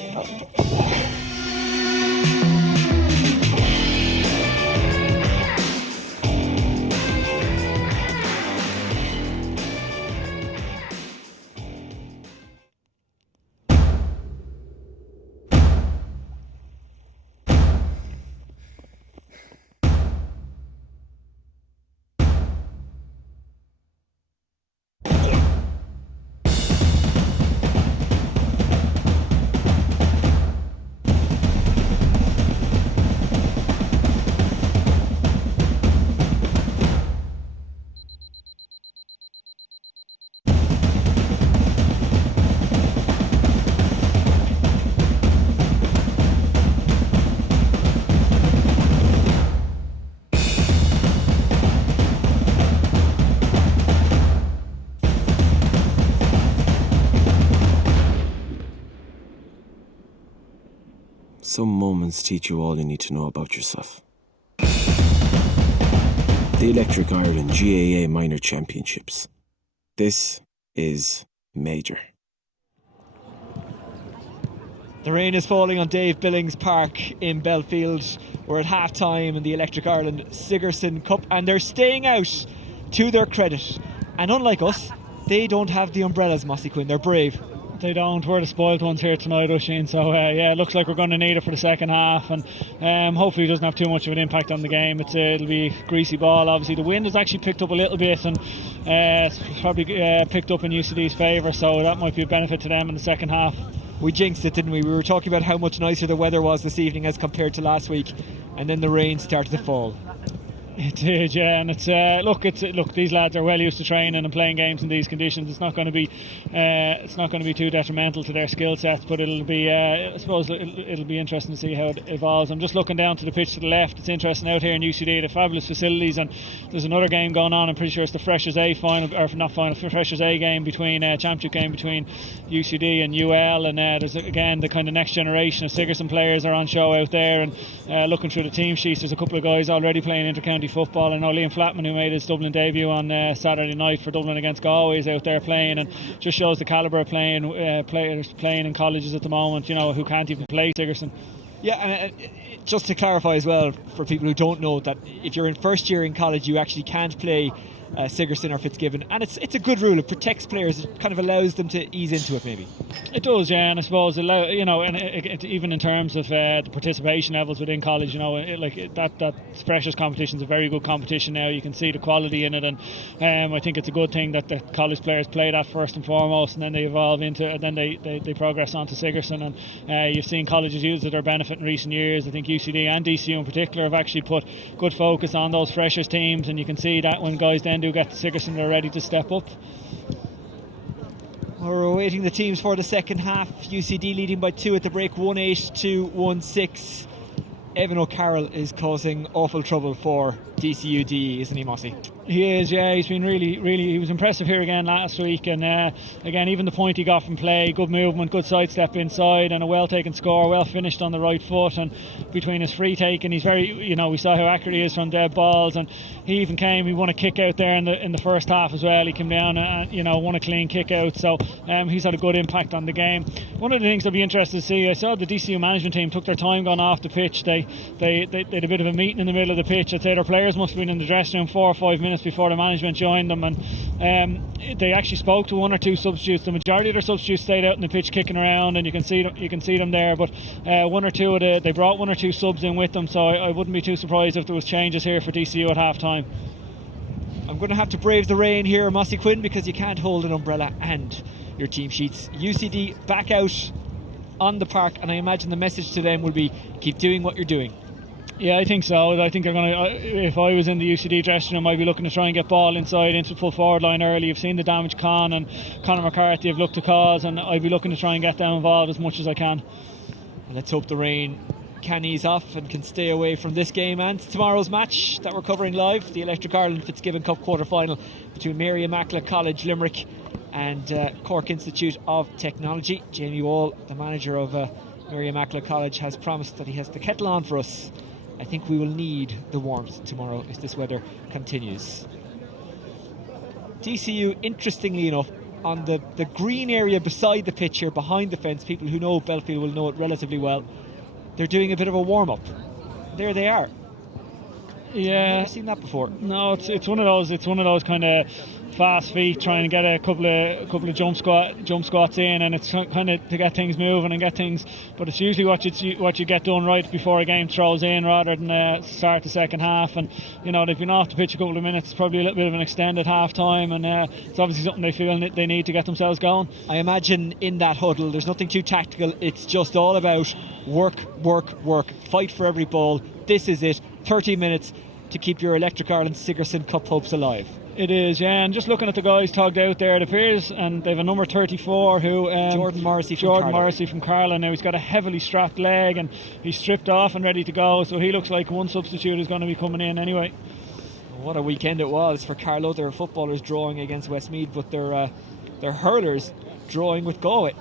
Some moments teach you all you need to know about yourself. The Electric Ireland GAA Minor Championships. This is major. The rain is falling on Dave Billings Park in Belfield. We're at half-time in the Electric Ireland Sigerson Cup, and they're staying out, to their credit. And unlike us, they don't have the umbrellas, Mossy Quinn. They're brave. They don't. We're the spoiled ones here tonight, Oisin. So yeah, it looks like we're going to need it for the second half, and hopefully it doesn't have too much of an impact on the game. It'll be a greasy ball. Obviously, the wind has actually picked up a little bit, and it's probably picked up in UCD's favour, so that might be a benefit to them in the second half. We jinxed it, didn't we? We were talking about how much nicer the weather was this evening as compared to last week, and then the rain started to fall. It did, yeah, and it's look. These lads are well used to training and playing games in these conditions. It's not going to be too detrimental to their skill sets, but it'll be. I suppose it'll be interesting to see how it evolves. I'm just looking down to the pitch to the left. It's interesting out here in UCD. The fabulous facilities, and there's another game going on. I'm pretty sure it's the Freshers A final, or not final, Freshers A game between championship game between UCD and UL, and there's again the kind of next generation of Sigerson players are on show out there. And looking through the team sheets, there's a couple of guys already playing inter-county football. I know Liam Flatman, who made his Dublin debut on Saturday night for Dublin against Galway, is out there playing, and just shows the calibre of players playing in colleges at the moment, you know, who can't even play Sigerson. Yeah, and just to clarify as well, for people who don't know, that if you're in first year in college, you actually can't play Sigerson or Fitzgibbon, and it's a good rule. It protects players. It kind of allows them to ease into it, maybe. It does, yeah, and I suppose even in terms of the participation levels within college, you know, that Freshers competition is a very good competition now. You can see the quality in it, and I think it's a good thing that the college players play that first and foremost, and then they evolve into, and then they progress on to Sigerson, and you've seen colleges use it to their benefit in recent years. I think UCD and DCU in particular have actually put good focus on those Freshers teams, and you can see that when guys then do get to Sigerson, they're ready to step up. We're awaiting the teams for the second half. UCD leading by 2 at the break, 1-8 to 1-6. Evan O'Carroll is causing awful trouble for DCU, isn't he, Mossy? He is, yeah. He's been really, he was impressive here again last week, and again, even the point he got from play, good movement, good sidestep inside, and a well taken score, well finished on the right foot, and between his free take, and he's very, we saw how accurate he is from dead balls, and he won a kick out there in the first half as well. He came down and won a clean kick out, so he's had a good impact on the game. One of the things I'll be interested to see, I saw the DCU management team took their time going off the pitch. They had a bit of a meeting in the middle of the pitch. I'd say their players must have been in the dressing room 4 or 5 minutes minutes before the management joined them, and they actually spoke to one or two substitutes. The majority of their substitutes stayed out in the pitch kicking around, and you can see them there. But one or two they brought one or two subs in with them, so I wouldn't be too surprised if there was changes here for DCU at half time. I'm going to have to brave the rain here, Mossy Quinn, because you can't hold an umbrella and your team sheets. UCD back out on the park, and I imagine the message to them will be keep doing what you're doing. Yeah, I think so. I think they're going to, if I was in the UCD dressing room, I'd be looking to try and get ball inside into the full forward line early. You've seen the damage Con and Conor McCarthy have looked to cause, and I'd be looking to try and get them involved as much as I can. Let's hope the rain can ease off and can stay away from this game and tomorrow's match that we're covering live, the Electric Ireland Fitzgibbon Cup quarter-final between Mary Immaculate College Limerick and Cork Institute of Technology. Jamie Wall, the manager of Mary Immaculate College, has promised that he has the kettle on for us. I think we will need the warmth tomorrow if this weather continues. DCU, interestingly enough, on the green area beside the pitch here, behind the fence, people who know Belfield will know it relatively well, they're doing a bit of a warm-up. There they are. Yeah, I've never seen that before. No, it's one of those kind of fast feet, trying to get a couple of jump squats in, and it's kind of to get things moving and get things. But it's usually what you get done right before a game throws in, rather than start the second half. And they've been off the pitch a couple of minutes. It's probably a little bit of an extended half time, and it's obviously something they feel they need to get themselves going. I imagine in that huddle, there's nothing too tactical. It's just all about work, fight for every ball. This is it. 30 minutes to keep your Electric Ireland Sigerson Cup hopes alive. It is, yeah, and just looking at the guys tugged out there, it appears, and they have a number 34 who Jordan Morrissey from Carla. Now he's got a heavily strapped leg and he's stripped off and ready to go, so he looks like one substitute is going to be coming in anyway. What a weekend it was for Carlow. Their footballers drawing against Westmeath, but their hurlers drawing with Galway.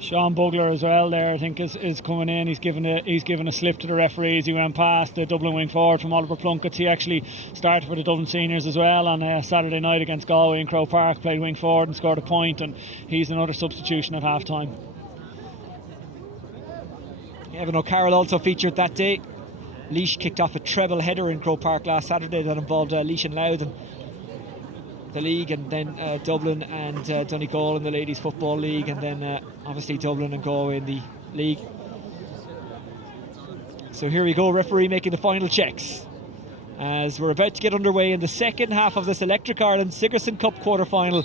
Sean Bugler as well there, I think, is coming in. He's given a slip to the referees. He went past the Dublin wing forward from Oliver Plunkett's. He actually started for the Dublin seniors as well on Saturday night against Galway in Crow Park, played wing forward and scored a point, and he's another substitution at half time. Evan O'Carroll also featured that day. Laois kicked off a treble header in Crow Park last Saturday that involved Laois and Louth in the league, and then Dublin and Donegal in the Ladies Football League, and then obviously Dublin and Galway in the league. So here we go, referee making the final checks as we're about to get underway in the second half of this Electric Ireland Sigerson Cup quarter-final.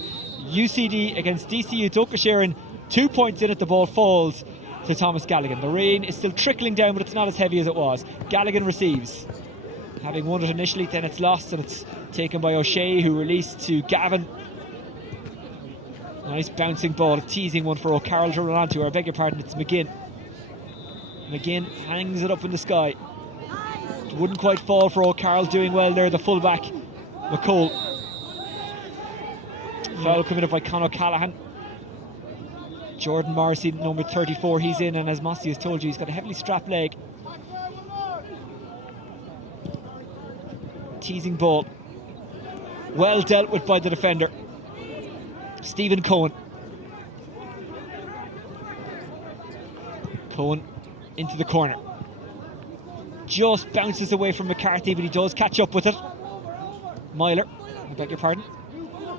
UCD against DCU Dochas. 2 points in it, the ball falls to Thomas Galligan. The rain is still trickling down, but it's not as heavy as it was. Galligan receives, having won it initially, then it's lost, and it's taken by O'Shea, who released to Gavin. Nice bouncing ball, a teasing one for O'Carroll to run onto. I beg your pardon, it's McGinn. McGinn hangs it up in the sky. It wouldn't quite fall for O'Carroll, doing well there, the fullback, McCole. Foul committed by Conor Callahan. Jordan Morrissey, number 34, he's in, and as Mossy has told you, he's got a heavily strapped leg. Teasing ball, well dealt with by the defender Stephen Cohen. Cohen into the corner, just bounces away from McCarthy, but he does catch up with it. Myler, I beg your pardon.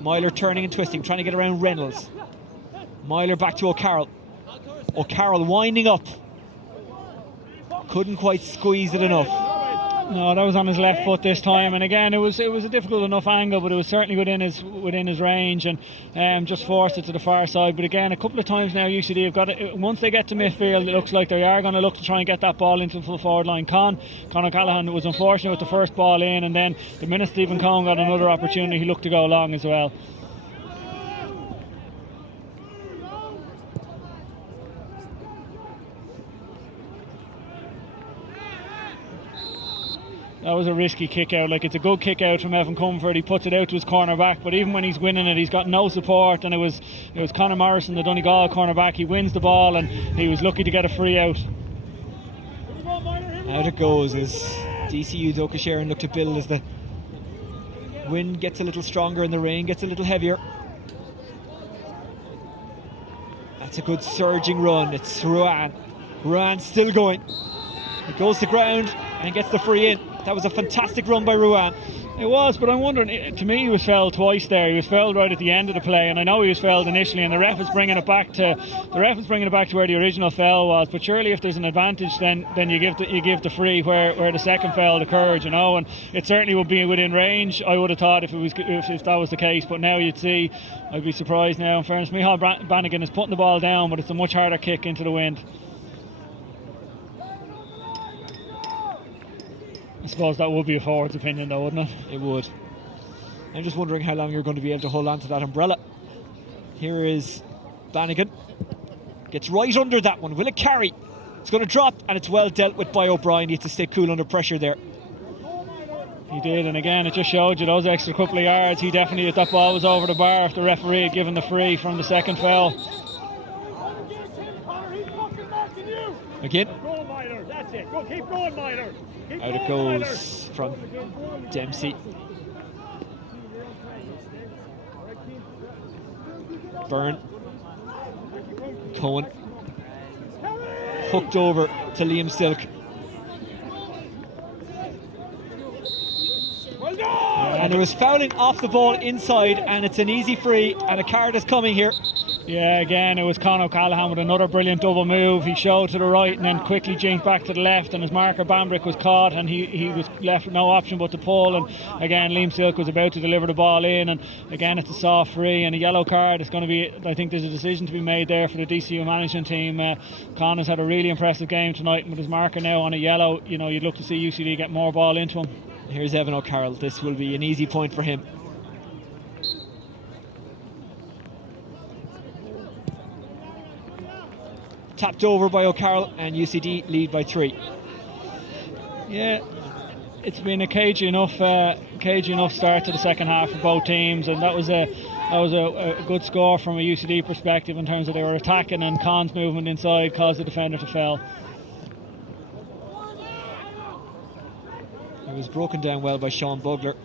Myler turning and twisting, trying to get around Reynolds. Myler back to O'Carroll. O'Carroll winding up, couldn't quite squeeze it enough. No, that was on his left foot this time, and again it was a difficult enough angle, but it was certainly within his range, and just forced it to the far side. But again, a couple of times now UCD have got it. Once they get to midfield, it looks like they are going to look to try and get that ball into the full forward line. Conor Callahan was unfortunate with the first ball in, and then the minute Stephen Cohen got another opportunity, he looked to go long as well. That was a risky kick out. Like, it's a good kick out from Evan Comerford. He puts it out to his corner back, but even when he's winning it, he's got no support. And it was Conor Morrison, the Donegal corner back. He wins the ball, and he was lucky to get a free out. Out it goes as DCU Dochas look to build as the wind gets a little stronger and the rain gets a little heavier. That's a good surging run. It's Ruan Ruan still going. He goes to ground and gets the free in. That was a fantastic run by Ruan. It was, but I'm wondering, to me he was fouled twice there. He was fouled right at the end of the play, and I know he was fouled initially, and the ref is bringing it back to where the original foul was. But surely if there's an advantage, then you give the free where the second foul occurred, you know, and it certainly would be within range. I would have thought if that was the case, but now you'd see, I'd be surprised now. In fairness, Micheál Bannigan is putting the ball down, but it's a much harder kick into the wind. I suppose that would be a forward's opinion though, wouldn't it? It would. I'm just wondering how long you're going to be able to hold on to that umbrella. Here is Bannigan. Gets right under that one. Will it carry? It's going to drop, and it's well dealt with by O'Brien. He had to stay cool under pressure there. He did, and again it just showed you those extra couple of yards. He definitely, if that ball was over the bar, if the referee had given the free from the second foul. Again. Go, Myler. That's it. Go, keep going, Myler. Out it goes from Dempsey. Byrne. Cohen. Hooked over to Liam Silk. And there was fouling off the ball inside, and it's an easy free, and a card is coming here. Yeah, again, it was Con O'Callaghan with another brilliant double move. He showed to the right and then quickly jinked back to the left, and his marker Bambrick was caught, and he was left with no option but to pull. And again, Liam Silk was about to deliver the ball in, and again it's a soft free and a yellow card. It's going to be, I think there's a decision to be made there for the DCU management team. Con has had a really impressive game tonight, and with his marker now on a yellow, you know, you'd look to see UCD get more ball into him. Here's Evan O'Carroll. This will be an easy point for him. Tapped over by O'Carroll, and UCD lead by 3. Yeah, it's been a cagey enough start to the second half for both teams, and that was a good score from a UCD perspective in terms of they were attacking, and Con's movement inside caused the defender to foul. It was broken down well by Sean Bugler,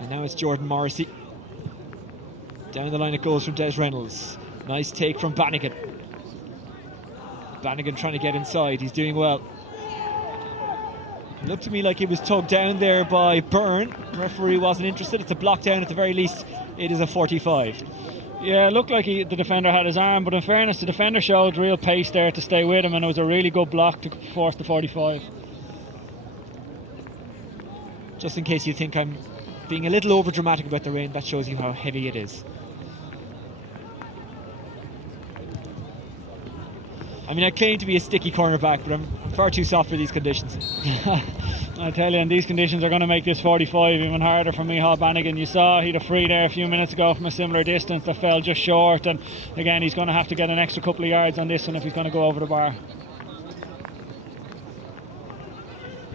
and now it's Jordan Morrissey. Down the line it goes from Des Reynolds. Nice take from Bannigan. Bannigan trying to get inside. He's doing well. It looked to me like he was tugged down there by Byrne. The referee wasn't interested. It's a block down at the very least. It is a 45. Yeah, it looked like the defender had his arm, but in fairness, the defender showed real pace there to stay with him, and it was a really good block to force the 45. Just in case you think I'm being a little over dramatic about the rain, that shows you how heavy it is. I mean, I claim to be a sticky cornerback, but I'm far too soft for these conditions. I tell you, and these conditions are going to make this 45 even harder for Micheál Bannigan. You saw he'd a free there a few minutes ago from a similar distance that fell just short, and again he's going to have to get an extra couple of yards on this one if he's going to go over the bar.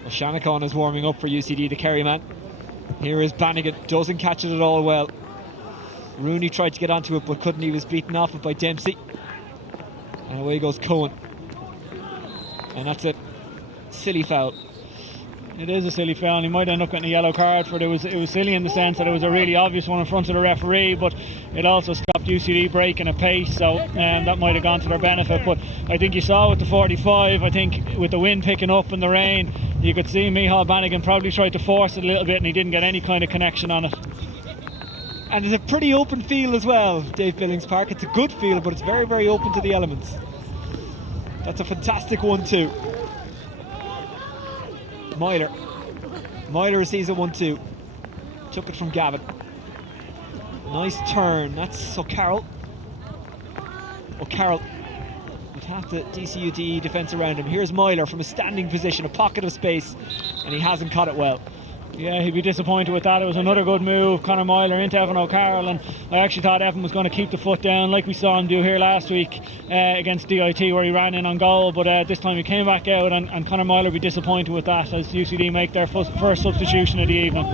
Well, Shanachon is warming up for UCD, the carry man. Here is Bannigan, doesn't catch it at all well. Rooney tried to get onto it but couldn't. He was beaten off it by Dempsey. And away goes Cohen. And that's it. Silly foul. It is a silly foul, and he might end up getting a yellow card for it. It was silly in the sense that it was a really obvious one in front of the referee, but it also stopped UCD breaking at pace, so that might have gone to their benefit. But I think you saw with the 45, I think with the wind picking up and the rain, you could see Micheál Bannigan probably tried to force it a little bit, and he didn't get any kind of connection on it. And it's a pretty open field as well, Dave Billings Park. It's a good field, but it's very, very open to the elements. That's a fantastic one too. Myler sees a 1-2. Took it from Gavin. Nice turn. That's O'Carroll. O'Carroll with half the DCU defence around him. Here's Myler from a standing position, a pocket of space, and he hasn't caught it well. Yeah, he'd be disappointed with that. It was another good move, Conor Myler into Evan O'Carroll, and I actually thought Evan was going to keep the foot down like we saw him do here last week against DIT, where he ran in on goal, but this time he came back out, and Conor Myler would be disappointed with that as UCD make their first substitution of the evening.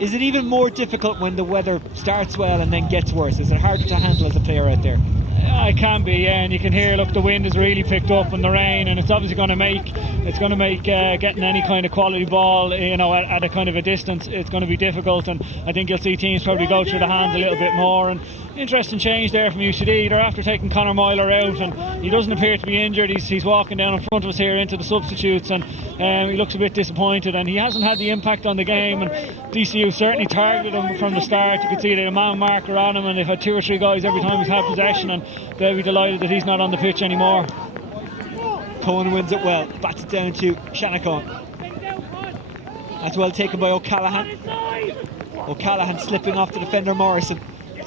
Is it even more difficult when the weather starts well and then gets worse? Is it harder to handle as a player out there? It can be, yeah, and you can hear, look, the wind has really picked up and the rain, and it's obviously going to make getting any kind of quality ball, at a kind of a distance, it's going to be difficult, and I think you'll see teams probably go through the hands a little bit more. And interesting change there from UCD. They're after taking Conor Myler out, and he doesn't appear to be injured. He's walking down in front of us here into the substitutes, and he looks a bit disappointed, and he hasn't had the impact on the game, and DCU certainly targeted him from the start. You could see they had a man marker on him, and they've had 2 or 3 guys every time he's had possession, and they'll be delighted that he's not on the pitch anymore. Cohen wins it well, bats it down to Shannon. That's well taken by O'Callaghan. O'Callaghan slipping off the defender Morrison.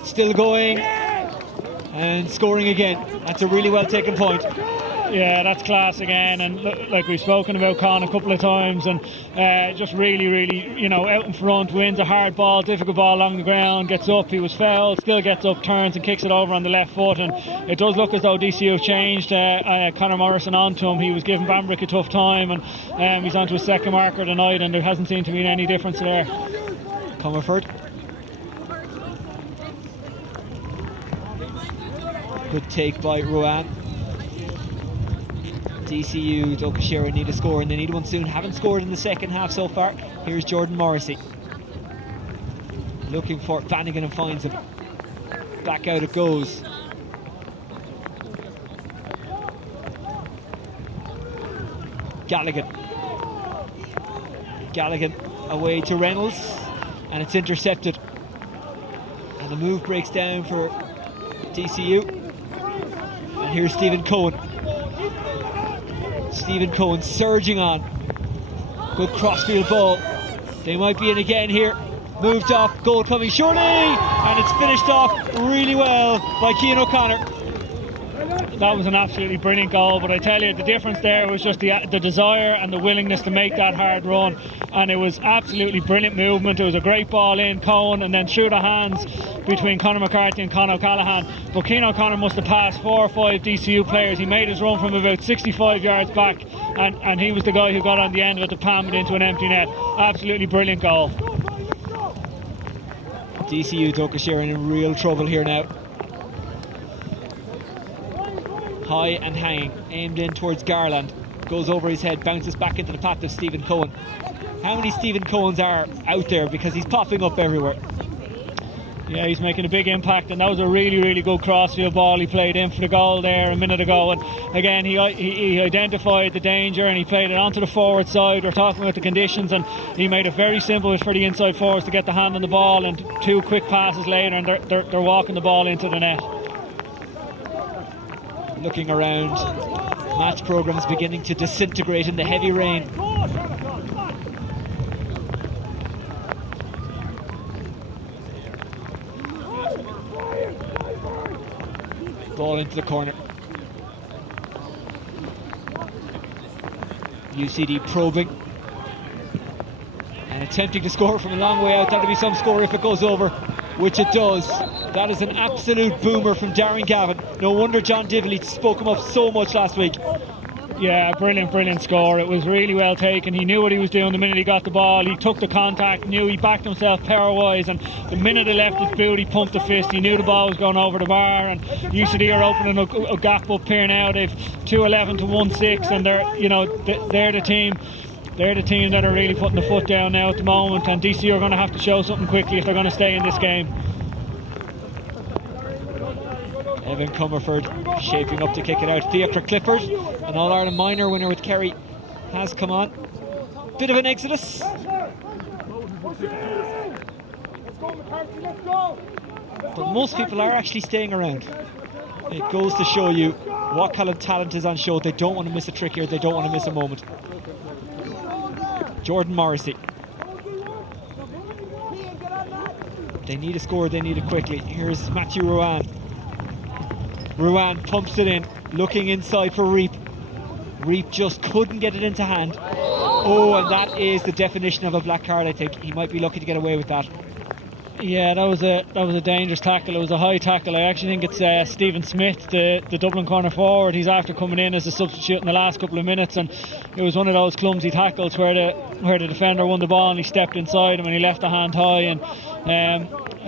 Still going and scoring again. That's a really well taken point. Yeah, that's class again, and like we've spoken about Con a couple of times, and just really, out in front, wins a hard ball, difficult ball along the ground, gets up, he was fouled, still gets up, turns and kicks it over on the left foot, and it does look as though DCU have changed Conor Morrison onto him. He was giving Bambrick a tough time, and he's onto his second marker tonight, and there hasn't seemed to be any difference there. Comerford. Good take by Ruan. DCU, Dochas need a score, and they need one soon. Haven't scored in the second half so far. Here's Jordan Morrissey. Looking for Flanagan and finds him. Back out it goes. Gallagher away to Reynolds, and it's intercepted. And the move breaks down for DCU. And here's Stephen Cohen. Stephen Cohen surging on. Good crossfield ball. They might be in again here. Moved off, goal coming surely, and it's finished off really well by Cian O'Connor. That was an absolutely brilliant goal, but I tell you, the difference there was just the desire and the willingness to make that hard run, and it was absolutely brilliant movement. It was a great ball in, Cohen, and then through the hands between Conor McCarthy and Conor O'Callaghan. But Cian O'Connor must have passed 4 or 5 DCU players. He made his run from about 65 yards back, and he was the guy who got on the end of it to palm it into an empty net. Absolutely brilliant goal. DCU Dochas in real trouble here now. High and hanging, aimed in towards Garland, goes over his head, bounces back into the path of Stephen Cohen. How many Stephen Cohens are out there, because he's popping up everywhere? Yeah, he's making a big impact, and that was a really good crossfield ball he played in for the goal there a minute ago. And again, he identified the danger and he played it onto the forward side. We're talking about the conditions, and he made it very simple for the inside forwards to get the hand on the ball, and 2 quick passes later and they're walking the ball into the net. Looking around, match programmes beginning to disintegrate in the heavy rain. Ball into the corner. UCD probing and attempting to score from a long way out. That'll be some score if it goes over, which it does. That is an absolute boomer from Darren Gavin. No wonder John Dively spoke him up so much last week. Yeah, brilliant score. It was really well taken. He knew what he was doing the minute he got the ball. He took the contact, knew he backed himself power-wise, and the minute he left his boot, he pumped a fist. He knew the ball was going over the bar, and UCD are opening a gap up here now. They've 2-11 to 1-6, and they're the team. They're the team that are really putting the foot down now at the moment, and DC are going to have to show something quickly if they're going to stay in this game. Evan Comerford shaping up to kick it out. Theocra Clifford, an All-Ireland minor winner with Kerry, has come on. Bit of an exodus. But most people are actually staying around. It goes to show you what kind of talent is on show. They don't want to miss a trick here. They don't want to miss a moment. Jordan Morrissey. They need a score. They need it quickly. Here's Matthew Ruan. Ruan pumps it in, looking inside for Reap. Reap just couldn't get it into hand. Oh, and that is the definition of a black card, I think. He might be lucky to get away with that. Yeah, that was a dangerous tackle. It was a high tackle. I actually think it's Stephen Smith, the Dublin corner forward. He's after coming in as a substitute in the last couple of minutes, and it was one of those clumsy tackles where the defender won the ball and he stepped inside him and he left the hand high, and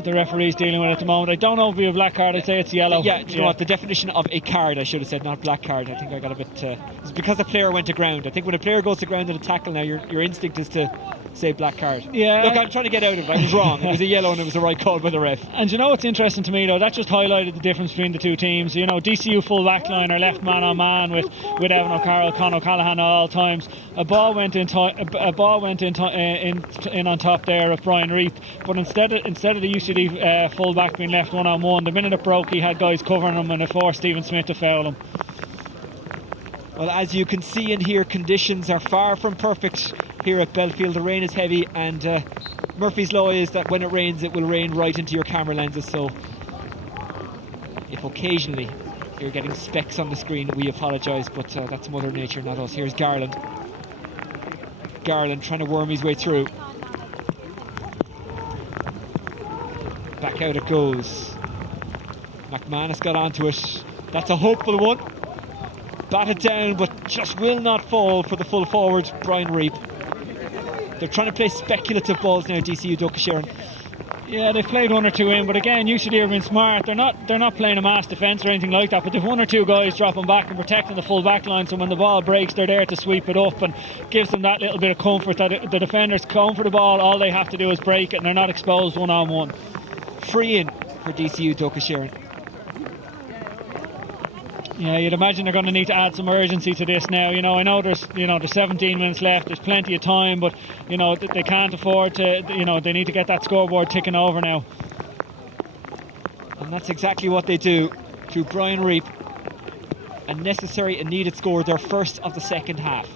the referee's dealing with it at the moment. I don't know if it'll be a black card. I'd say it's yellow. Yeah, do you know what? The definition of a card, I should have said, not black card. I think I got a bit. It's because the player went to ground. I think when a player goes to ground in a tackle now, your instinct is to say black card. Yeah. Look, I'm trying to get out of it. I was wrong. It was a yellow and it was the right call by the ref. And you know what's interesting to me though? That just highlighted the difference between the two teams. You know, DCU full back line are left man on man with Evan O'Carroll, Con O'Callaghan at all times. A ball went in on top there of Brian Reap, but instead of the UCD full back being left one on one, the minute it broke, he had guys covering him and it forced Stephen Smith to foul him. Well, as you can see and hear, conditions are far from perfect here at Belfield. The rain is heavy, and Murphy's Law is that when it rains, it will rain right into your camera lenses. So if occasionally you're getting specks on the screen, we apologise, but that's Mother Nature, not us. Here's Garland. Garland trying to worm his way through. Back out it goes. McManus got onto it. That's a hopeful one. Batted down, but just will not fall for the full forward, Brian Reap. They're trying to play speculative balls now, DCU Dochas. Yeah, they've played one or two in, but again, UCD are being smart. They're not playing a mass defence or anything like that, but they've one or two guys dropping back and protecting the full back line, so when the ball breaks, they're there to sweep it up and gives them that little bit of comfort that the defenders come for the ball, all they have to do is break it and they're not exposed one on one. Free in for DCU Dochas. Yeah, you'd imagine they're going to need to add some urgency to this now. You know, I know there's 17 minutes left. There's plenty of time, but you know they can't afford to. You know, they need to get that scoreboard ticking over now. And that's exactly what they do through Brian Reap. A necessary and needed score, their first of the second half.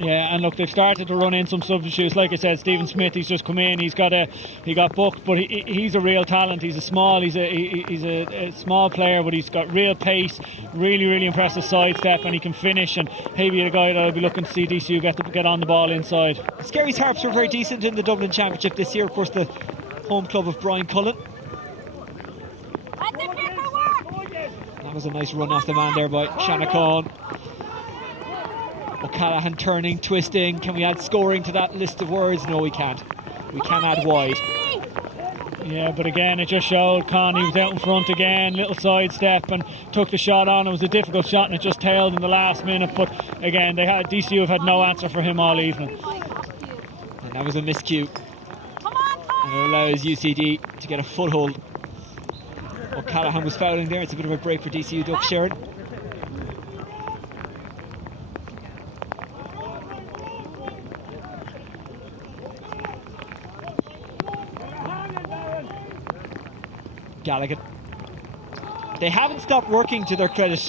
Yeah, and look, they've started to run in some substitutes. Like I said, Stephen Smith, he's just come in. He got booked, but he's a real talent. He's a small player, but he's got real pace, really impressive sidestep, and he can finish. And he'll be the guy that I'll be looking to see DCU get on the ball inside. Skerry's Harps were very decent in the Dublin Championship this year. Of course, the home club of Brian Cullen. That was a nice run off the man there by Shanachon. O'Callaghan turning, twisting. Can we add scoring to that list of words? No, we can't. We can add wide. Yeah, but again, it just showed Con, he was out in front again, little sidestep and took the shot on. It was a difficult shot and it just tailed in the last minute, but again, DCU have had no answer for him all evening. And that was a miscue. And it allows UCD to get a foothold. O'Callaghan was fouling there. It's a bit of a break for DCU Dochas. Gallagher. They haven't stopped working, to their credit,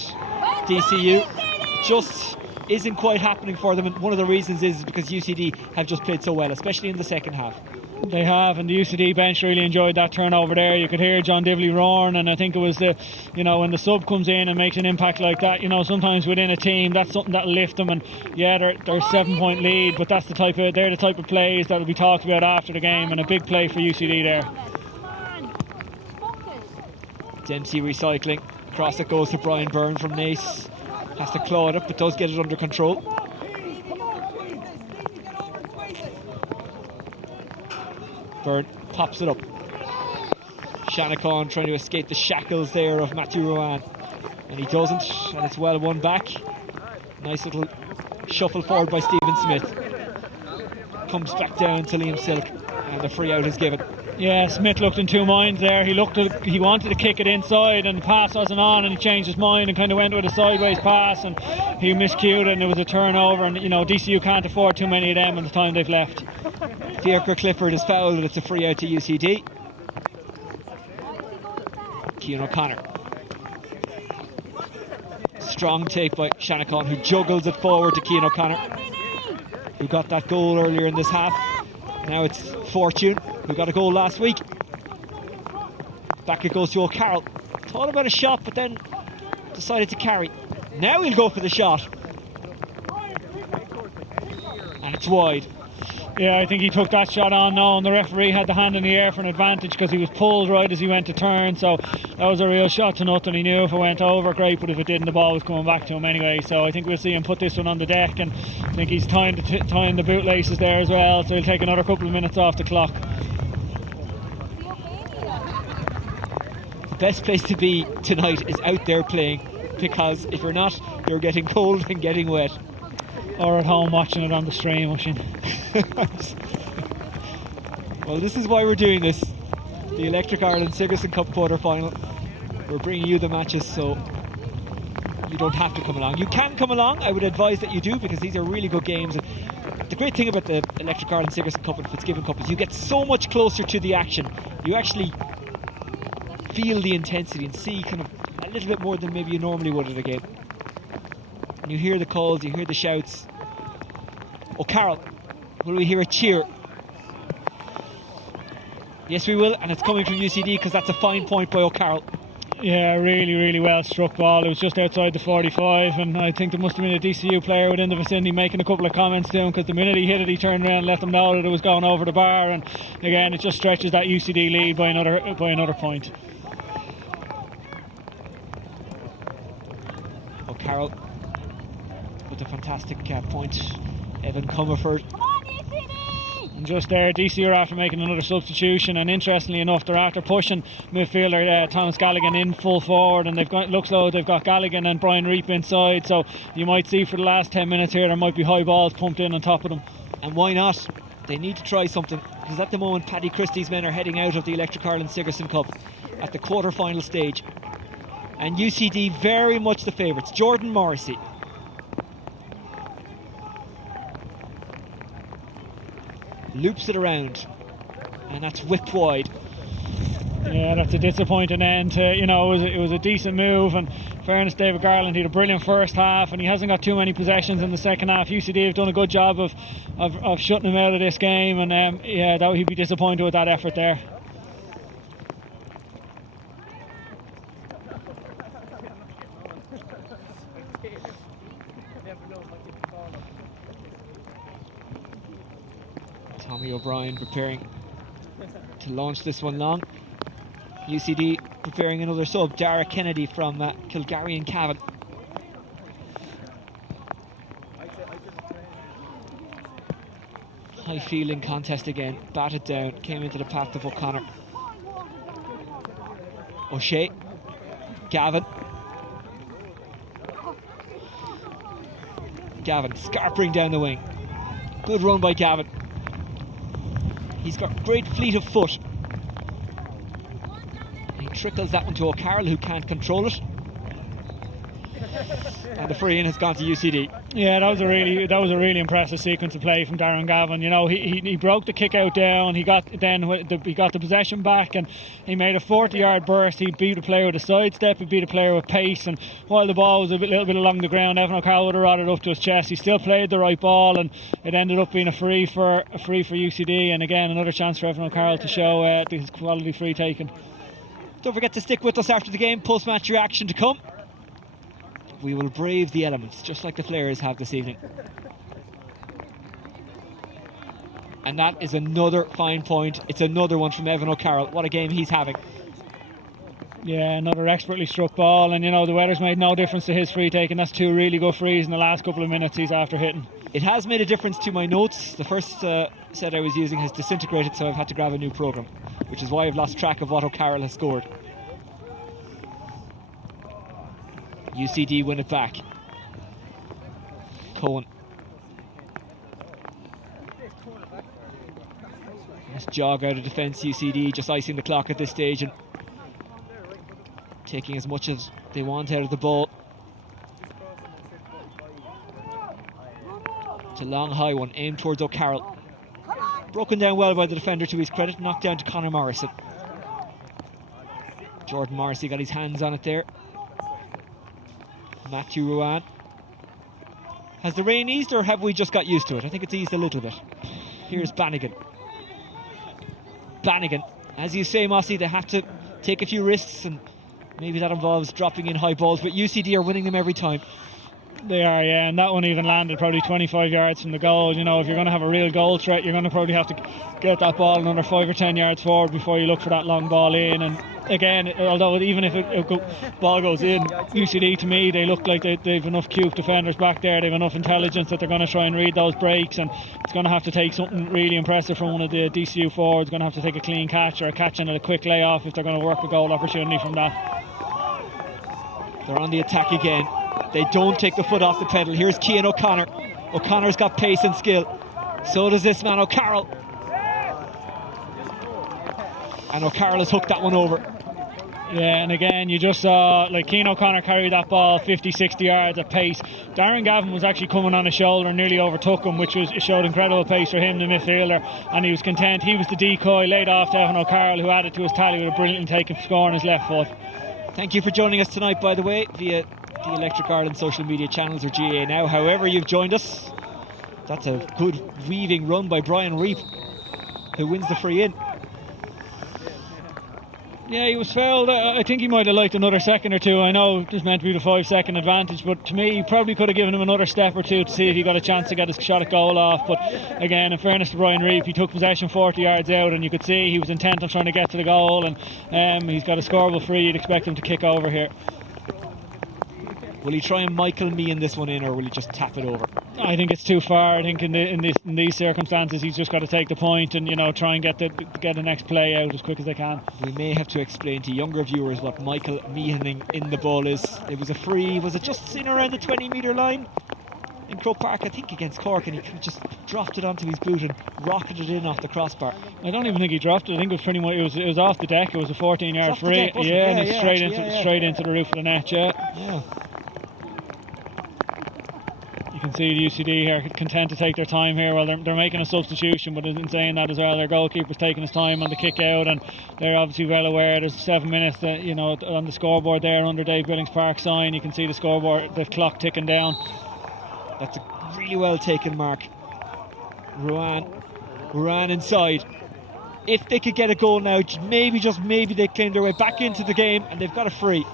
DCU. It just isn't quite happening for them, and one of the reasons is because UCD have just played so well, especially in the second half. They have, and the UCD bench really enjoyed that turnover there. You could hear John Divley roaring, and I think it was when the sub comes in and makes an impact like that, sometimes within a team, that's something that'll lift them. And yeah, they're 7-point lead, but they're the type of plays that'll be talked about after the game, and a big play for UCD there. Dempsey recycling. Across it goes to Brian Byrne from Naas. Has to claw it up, but does get it under control. Byrne pops it up. Shanachon trying to escape the shackles there of Matthew Rowan. And he doesn't, and it's well won back. Nice little shuffle forward by Stephen Smith. Comes back down to Liam Silk, and the free out is given. Yeah, Smith looked in two minds there. He wanted to kick it inside and the pass wasn't on, and he changed his mind and kind of went with a sideways pass, and he miscued it and it was a turnover, and DCU can't afford too many of them in the time they've left. Fiacre Clifford is fouled and it's a free out to UCD. Cian O'Connor. Strong take by Shanachon, who juggles it forward to Cian O'Connor, who got that goal earlier in this half. Now it's Fortune, who got a goal last week. Back it goes to O'Carroll. Thought about a shot, but then decided to carry. Now he'll go for the shot. And It's wide. Yeah, I think he took that shot on now, and the referee had the hand in the air for an advantage because he was pulled right as he went to turn. So that was a real shot to nothing. He knew if it went over, great, but if it didn't, the ball was coming back to him anyway. So I think we'll see him put this one on the deck, and I think he's tying the bootlaces there as well. So he'll take another couple of minutes off the clock. The best place to be tonight is out there playing, because if you're not, you're getting cold and getting wet. Or at home watching it on the stream, Oisin. Well, this is why we're doing this. The Electric Ireland Sigerson Cup quarter-final. We're bringing you the matches, so you don't have to come along. You can come along. I would advise that you do, because these are really good games. And the great thing about the Electric Ireland Sigerson Cup and Fitzgibbon Cup is you get so much closer to the action. You actually feel the intensity and see kind of a little bit more than maybe you normally would at a game. And you hear the calls, you hear the shouts. Oh, Carol, will we hear a cheer? Yes, we will, and it's coming from UCD, because that's a fine point by O'Carroll. Yeah, really, really well struck ball. It was just outside the 45, and I think there must have been a DCU player within the vicinity making a couple of comments to him, because the minute he hit it, he turned around and let them know that it was going over the bar. And again, it just stretches that UCD lead by another point. O'Carroll with a fantastic point. Evan Comerford. And just there, DC are after making another substitution, and interestingly enough, they're after pushing midfielder Thomas Galligan in full forward, and looks like they've got Galligan and Brian Reap inside, so you might see for the last 10 minutes here there might be high balls pumped in on top of them. And why not? They need to try something, because at the moment Paddy Christie's men are heading out of the Electric Ireland Sigerson Cup at the quarter-final stage, and UCD very much the favourites. Jordan Morrissey. Loops it around, and that's whipped wide. Yeah, that's a disappointing end. It was a decent move, and in fairness, David Garland, he had a brilliant first half, and he hasn't got too many possessions in the second half. UCD have done a good job of shutting him out of this game, and he'd be disappointed with that effort there. Tommy O'Brien preparing to launch this one long. UCD preparing another sub, Dara Kennedy from Kilgarry and Cavan. High fielding contest again, batted down, came into the path of O'Connor. O'Shea, Gavin. Gavin scarpering down the wing. Good run by Gavin. He's got great fleet of foot. He trickles that one to O'Carroll, who can't control it. And the free-in has gone to UCD. Yeah, that was a really impressive sequence of play from Darren Gavin. He broke the kick out down. He got the possession back, and he made a 40-yard burst. He beat a player with a sidestep. He beat a player with pace. And while the ball was little bit along the ground, Evan O'Carroll would have rotted up to his chest. He still played the right ball, and it ended up being a free for UCD. And again, another chance for Evan O'Carroll to show his quality free taken. Don't forget to stick with us after the game. Post-match reaction to come. We will brave the elements, just like the Flares have this evening. And that is another fine point. It's another one from Evan O'Carroll. What a game he's having. Yeah, another expertly struck ball, and the weather's made no difference to his free take, and that's two really good frees in the last couple of minutes he's after hitting. It has made a difference to my notes. The first set I was using has disintegrated, so I've had to grab a new programme, which is why I've lost track of what O'Carroll has scored. UCD win it back. Cohen. Nice jog out of defence. UCD just icing the clock at this stage and taking as much as they want out of the ball. It's a long high one aimed towards O'Carroll. Broken down well by the defender to his credit. Knocked down to Conor Morrison. Jordan Morrissey got his hands on it there. Matthew Ruan. Has the rain eased, or have we just got used to it? I think it's eased a little bit. Here's Bannigan. Bannigan. As you say, Mossy, they have to take a few risks, and maybe that involves dropping in high balls, but UCD are winning them every time. They are, yeah, and that one even landed probably 25 yards from the goal. You know, if you're going to have a real goal threat, you're going to probably have to get that ball another 5 or 10 yards forward before you look for that long ball in. And again, although even if ball goes in, UCD to me, they look like they've enough cute defenders back there. They've enough intelligence that they're going to try and read those breaks, and it's going to have to take something really impressive from one of the DCU forwards. Going to have to take a clean catch or a catch and a quick layoff if they're going to work a goal opportunity from that. They're on the attack again. They don't take the foot off the pedal. Here's Cian O'Connor. O'Connor's got pace and skill. So does this man O'Carroll. And O'Carroll has hooked that one over. Yeah, and again, you just saw like Cian O'Connor carry that ball 50-60 yards at pace. Darren Gavin was actually coming on his shoulder and nearly overtook him, which showed incredible pace for him, the midfielder, and he was content. He was the decoy, laid off to Evan O'Carroll, who added to his tally with a brilliantly taken score on his left foot. Thank you for joining us tonight, by the way, via the Electric Ireland social media channels or GA Now. However you've joined us, that's a good weaving run by Brian Reap, who wins the free in. Yeah, he was fouled. I think he might have liked another second or two. I know it was meant to be the 5-second advantage, but to me, he probably could have given him another step or two to see if he got a chance to get his shot at goal off. But again, in fairness to Brian Reap, he took possession 40 yards out, and you could see he was intent on trying to get to the goal, and he's got a scoreable free. You'd expect him to kick over here. Will he try and Michael Meehan this one in, or will he just tap it over? I think it's too far. I think in these circumstances, he's just got to take the point and try and get the next play out as quick as they can. We may have to explain to younger viewers what Michael Meehaning in the ball is. It was a free. Was it just in around the 20-metre line in Croke Park, I think, against Cork, and he kind of just dropped it onto his boot and rocketed it in off the crossbar. I don't even think he dropped it. I think it was pretty much it was off the deck. It was a 14-yard free. And it's straight into the roof of the net. Yeah. You can see the UCD here content to take their time here while they're making a substitution, but in saying that as well, their goalkeeper's taking his time on the kick out, and they're obviously well aware there's 7 minutes on the scoreboard there under Dave Billings Park sign. You can see the scoreboard, the clock ticking down. That's a really well taken mark. Ruan inside. If they could get a goal now, maybe they claim their way back into the game, and they've got a free.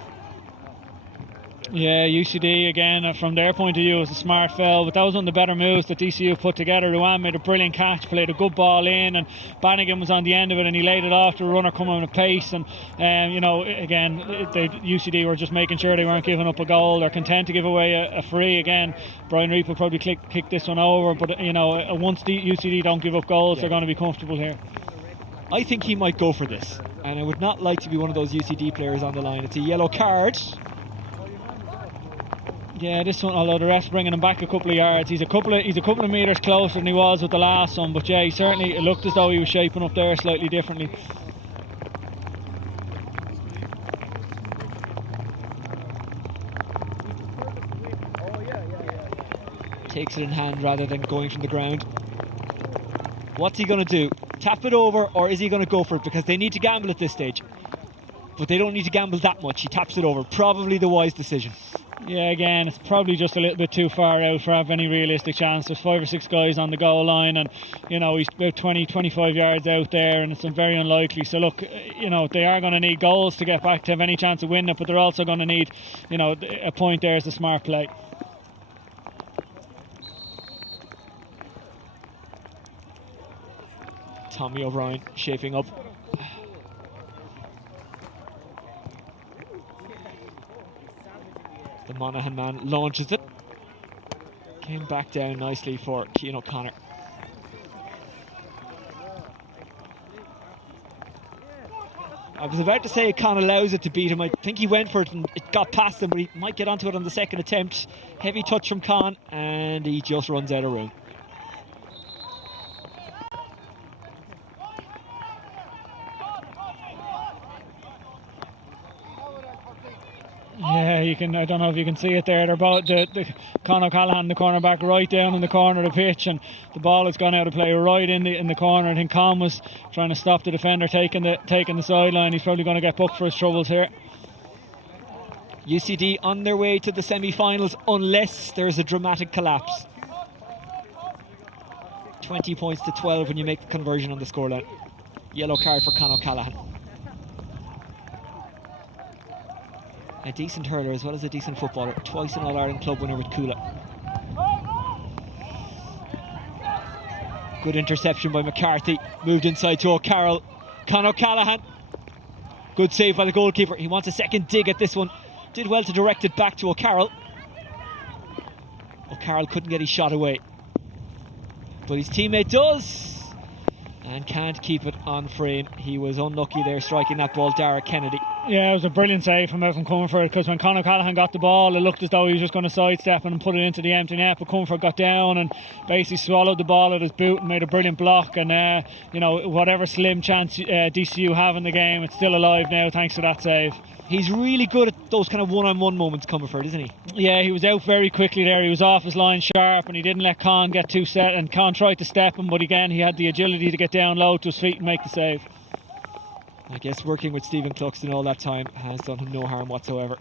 Yeah, UCD again, from their point of view, was a smart foul, but that was one of the better moves that DCU put together. Ruan made a brilliant catch, played a good ball in, and Bannigan was on the end of it, and he laid it off to a runner coming at pace. And again, UCD were just making sure they weren't giving up a goal. They're content to give away a free. Again, Brian Reap will probably kick this one over, but once the UCD don't give up goals, they're going to be comfortable here. I think he might go for this, and I would not like to be one of those UCD players on the line. It's a yellow card. Yeah, this one, although the ref's bringing him back a couple of yards, he's a couple of metres closer than he was with the last one. But yeah, it looked as though he was shaping up there slightly differently. Takes it in hand rather than going from the ground. What's he going to do? Tap it over, or is he going to go for it? Because they need to gamble at this stage, but they don't need to gamble that much. He taps it over. Probably the wise decision. Yeah, again, it's probably just a little bit too far out for have any realistic chance. There's 5 or 6 guys on the goal line, and he's about 20-25 yards out there, and it's very unlikely. So look, they are going to need goals to get back to have any chance of winning it, but they're also going to need a point there as a smart play. Tommy O'Brien shaping up. The Monaghan man launches it. Came back down nicely for Cian O'Connor. I was about to say Con allows it to beat him. I think he went for it and it got past him, but he might get onto it on the second attempt. Heavy touch from Con, and he just runs out of room. Yeah, I don't know if you can see it there. They're both Con O'Callaghan, the cornerback, right down in the corner of the pitch, and the ball has gone out of play right in the corner. I think Con was trying to stop the defender taking the sideline. He's probably going to get booked for his troubles here. UCD on their way to the semi-finals unless there's a dramatic collapse. 20 points to 12 when you make the conversion on the scoreline. Yellow card for Con O'Callaghan. A decent hurler as well as a decent footballer. Twice an All-Ireland club winner with Coola. Good interception by McCarthy. Moved inside to O'Carroll. Con O'Callaghan. Good save by the goalkeeper. He wants a second dig at this one. Did well to direct it back to O'Carroll. O'Carroll couldn't get his shot away, but his teammate does, and can't keep it on frame. He was unlucky there striking that ball, Dara Kennedy. Yeah, it was a brilliant save from Comerford, because when Conor Callaghan got the ball, it looked as though he was just going to sidestep and put it into the empty net, but Comerford got down and basically swallowed the ball at his boot and made a brilliant block. And whatever slim chance DCU have in the game, it's still alive now thanks to that save. He's really good at those kind of one-on-one moments, Comerford, isn't he? Yeah, he was out very quickly there. He was off his line sharp and he didn't let Con get too set, and Con tried to step him, but again he had the agility to get down low to his feet and make the save. I guess working with Stephen Cluxton all that time has done him no harm whatsoever.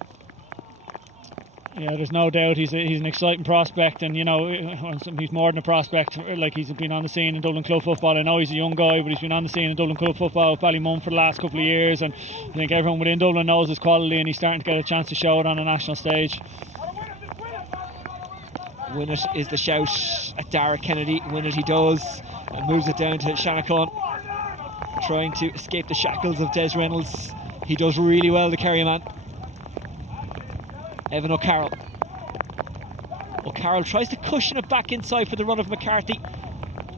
Yeah, there's no doubt he's an exciting prospect, and he's more than a prospect. Like, he's been on the scene in Dublin club football. I know he's a young guy, but he's been on the scene in Dublin club football with Ballymun for the last couple of years, and I think everyone within Dublin knows his quality, and he's starting to get a chance to show it on a national stage. Win it is the shout at Dara Kennedy. Win it he does, and moves it down to Shanachon, trying to escape the shackles of Des Reynolds. He does really well, the Kerry man. Evan O'Carroll. O'Carroll tries to cushion it back inside for the run of McCarthy,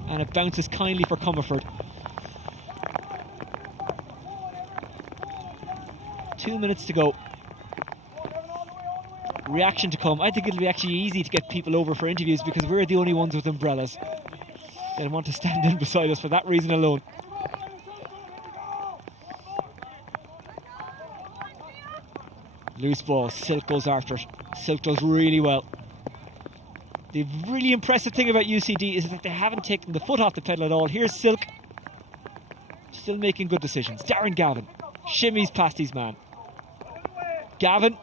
and it bounces kindly for Comerford. 2 minutes to go. Reaction to come. I think it'll be actually easy to get people over for interviews because we're the only ones with umbrellas. They'll want to stand in beside us for that reason alone. Loose ball, Silk goes after it. Silk does really well. The really impressive thing about UCD is that they haven't taken the foot off the pedal at all. Here's Silk, still making good decisions. Darren Gavin shimmies past his man. Gavin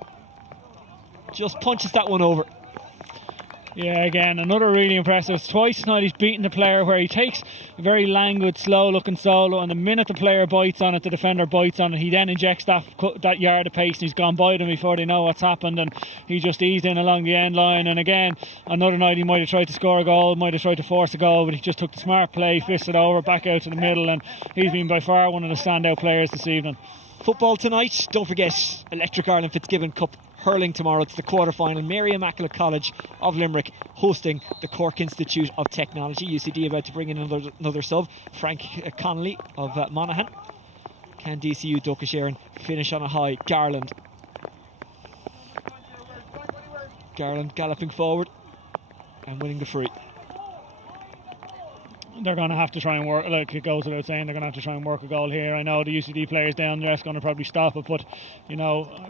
just punches that one over. Yeah, again, another really impressive. It's twice tonight he's beaten the player where he takes a very languid, slow-looking solo, and the minute the player bites on it, the defender bites on it, he then injects that yard of pace, and he's gone by them before they know what's happened, and he just eased in along the end line. And again, another night he might have tried to score a goal, might have tried to force a goal, but he just took the smart play, fisted over, back out to the middle, and he's been by far one of the standout players this evening. Football tonight, don't forget Electric Ireland Fitzgibbon Cup hurling tomorrow. It's the quarter-final. Mary Immaculate College of Limerick hosting the Cork Institute of Technology. UCD about to bring in another sub, Frank Connolly of Monaghan. Can DCU Dochas finish on a high? Garland galloping forward and winning the free. They're going to have to try and work, like it goes without saying, they're going to have to try and work a goal here. I know the UCD players down there is going to probably stop it, but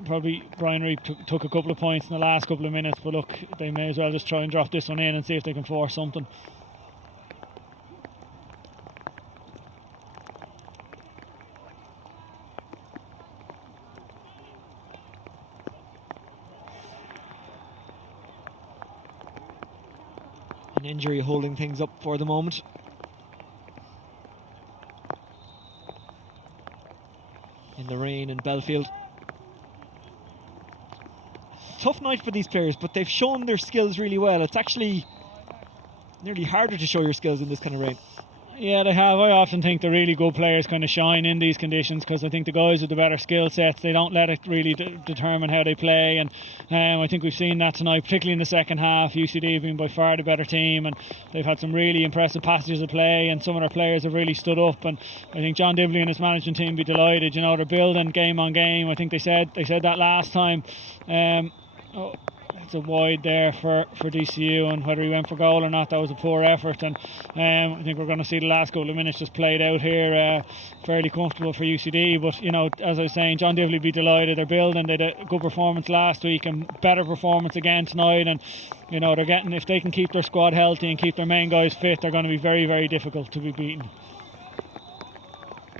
probably Brian Reid took a couple of points in the last couple of minutes, but look, they may as well just try and drop this one in and see if they can force something. An injury holding things up for the moment. In the rain in Belfield. Tough night for these players, but they've shown their skills really well. It's actually nearly harder to show your skills in this kind of rain. Yeah, they have. I often think the really good players kind of shine in these conditions, because I think the guys with the better skill sets, they don't let it really determine how they play, and I think we've seen that tonight, particularly in the second half. UCD have been by far the better team, and they've had some really impressive passages of play, and some of their players have really stood up, and I think John Dibley and his management team be delighted. They're building game on game. I think they said that last time. It's a wide there for DCU, and whether he went for goal or not, that was a poor effort, and I think we're going to see the last couple of minutes just played out here fairly comfortable for UCD. But as I was saying, John Dibley be delighted. They're building. They had a good performance last week and better performance again tonight, and they're getting, if they can keep their squad healthy and keep their main guys fit, they're going to be very, very difficult to be beaten.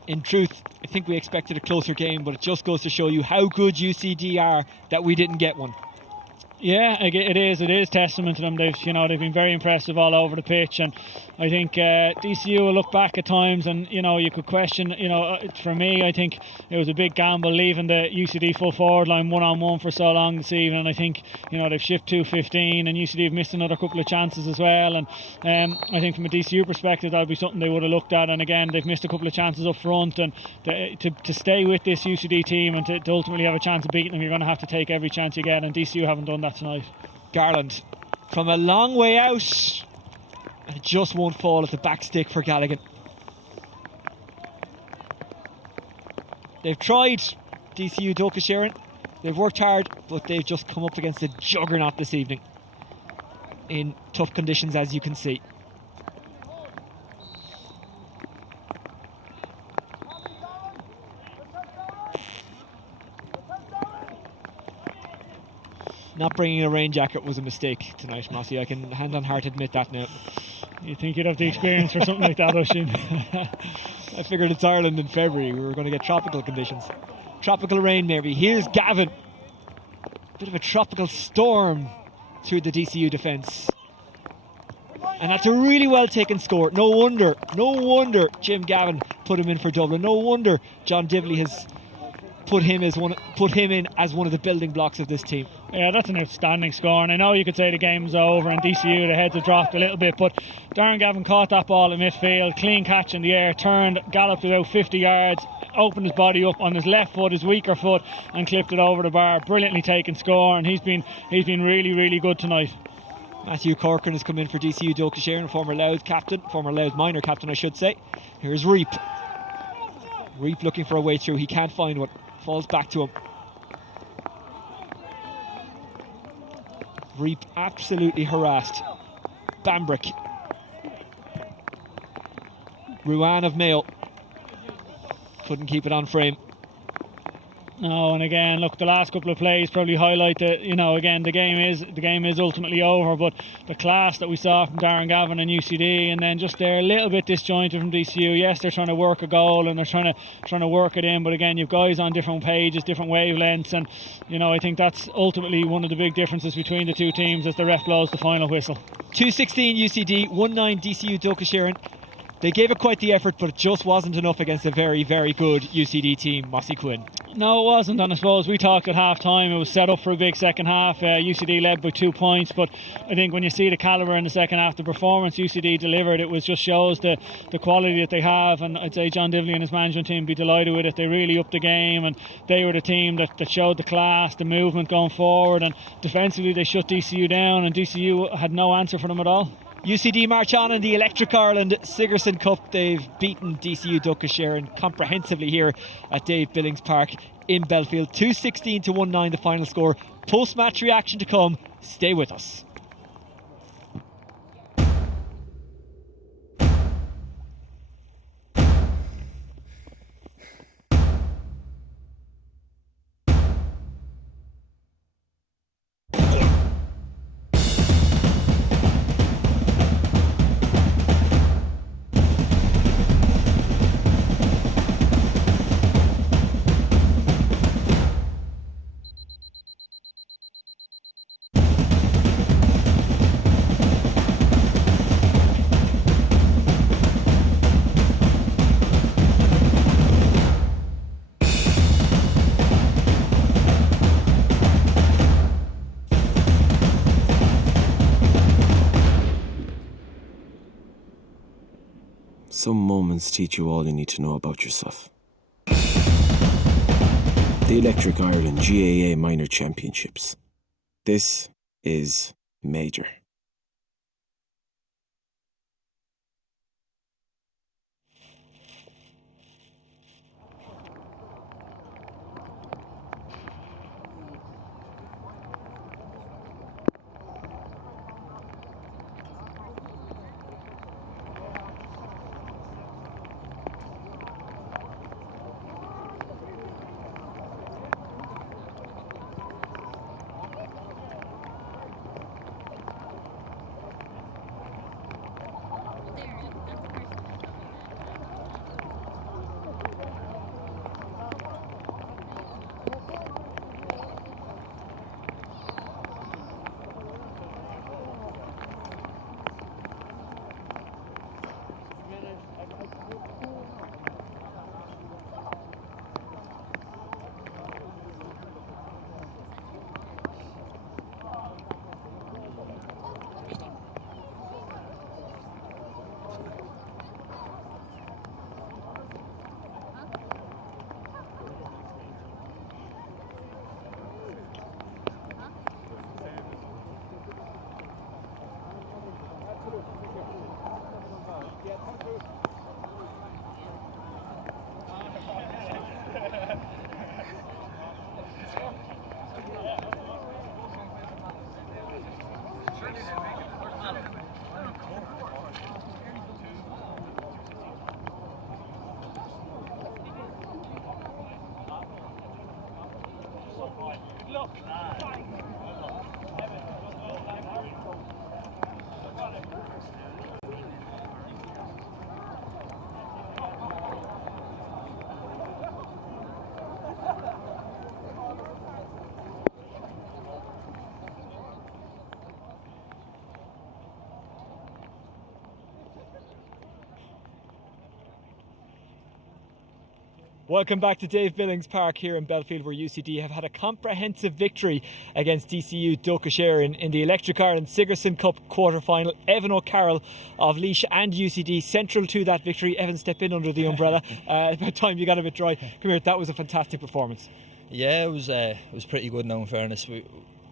In truth, I think we expected a closer game, but it just goes to show you how good UCD are that we didn't get one. Yeah, it is testament to them. They've been very impressive all over the pitch, and I think DCU will look back at times and you could question. For me, I think it was a big gamble leaving the UCD full forward line 1-on-1 for so long this evening. I think they've shipped 2-15, and UCD have missed another couple of chances as well. And I think from a DCU perspective, that'll be something they would have looked at. And again, they've missed a couple of chances up front, and to stay with this UCD team and to ultimately have a chance of beating them, you're going to have to take every chance you get. And DCU haven't done that tonight. Garland from a long way out, and it just won't fall at the back stick for Galligan. They've tried, DCU Dochas. They've worked hard, but they've just come up against a juggernaut this evening in tough conditions, as you can see. Not bringing a rain jacket was a mistake tonight, Mossy. I can hand on heart admit that now. You think you'd have the experience for something like that, Oisin? I figured it's Ireland in February. We were going to get tropical conditions. Tropical rain, maybe. Here's Gavin. Bit of a tropical storm through the DCU defence. And that's a really well taken score. No wonder Jim Gavin put him in for Dublin. No wonder John Dibley has put him in as one of the building blocks of this team. Yeah, that's an outstanding score, and I know you could say the game's over and DCU, the heads have dropped a little bit, but Darren Gavin caught that ball in midfield, clean catch in the air, turned, galloped about 50 yards, opened his body up on his left foot, his weaker foot, and clipped it over the bar. Brilliantly taken score, and he's been really, really good tonight. Matthew Corcoran has come in for DCU Dochas, former Louth minor captain, I should say. Here's Reap. Reap looking for a way through. He can't find one. Falls back to him. Reap absolutely harassed. Bambrick. Ruan of Mayo. Couldn't keep it on frame. No, and again, look, the last couple of plays probably highlight that, again, the game is ultimately over, but the class that we saw from Darren Gavin and UCD, and then just they're a little bit disjointed from DCU. Yes, they're trying to work a goal and they're trying to work it in, but again, you've guys on different pages, different wavelengths, and I think that's ultimately one of the big differences between the two teams as the ref blows the final whistle. 2-16 UCD, 1-9 DCU Dochas. They gave it quite the effort, but it just wasn't enough against a very, very good UCD team, Mossy Quinn. No, it wasn't, and I suppose we talked at half time, it was set up for a big second half. UCD led by 2 points, but I think when you see the calibre in the second half, the performance UCD delivered, it was just shows the quality that they have, and I'd say John Dibley and his management team be delighted with it. They really upped the game, and they were the team that showed the class, the movement going forward, and defensively they shut DCU down, and DCU had no answer for them at all. UCD march on in the Electric Ireland Sigerson Cup. They've beaten DCU Dochas comprehensively here at Dave Billings Park in Belfield. 2-16 to 1-9 the final score. Post-match reaction to come. Stay with us. Some moments teach you all you need to know about yourself. The Electric Ireland GAA Minor Championships. This is major. Welcome back to Dave Billings Park here in Belfield, where UCD have had a comprehensive victory against DCU Dochas in the Electric Ireland Sigerson Cup quarter-final. Evan O'Carroll of Laois and UCD central to that victory. Evan, step in under the umbrella. About time you got a bit dry. Come here, that was a fantastic performance. Yeah, it was pretty good now, in fairness. We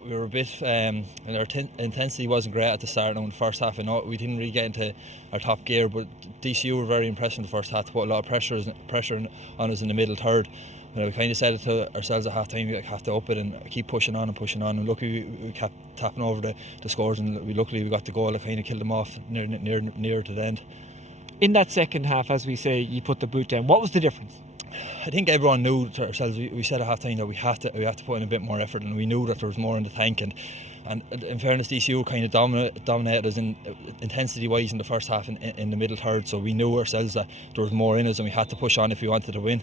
were a bit, and our intensity wasn't great at the start now in the first half. I know we didn't really get into our top gear, but DCU were very impressive in the first half to put a lot of pressure on us in the middle third. We kind of said it to ourselves at half time, we have to up it and keep pushing on. And luckily we kept tapping over the scores, and luckily we got the goal that kind of killed them off near to the end. In that second half, as we say, you put the boot down. What was the difference? I think everyone knew to ourselves. We said at half time that we have to put in a bit more effort, and we knew that there was more in the tank. And in fairness, DCU kind of dominated us in intensity wise in the first half in the middle third. So we knew ourselves that there was more in us, and we had to push on if we wanted to win.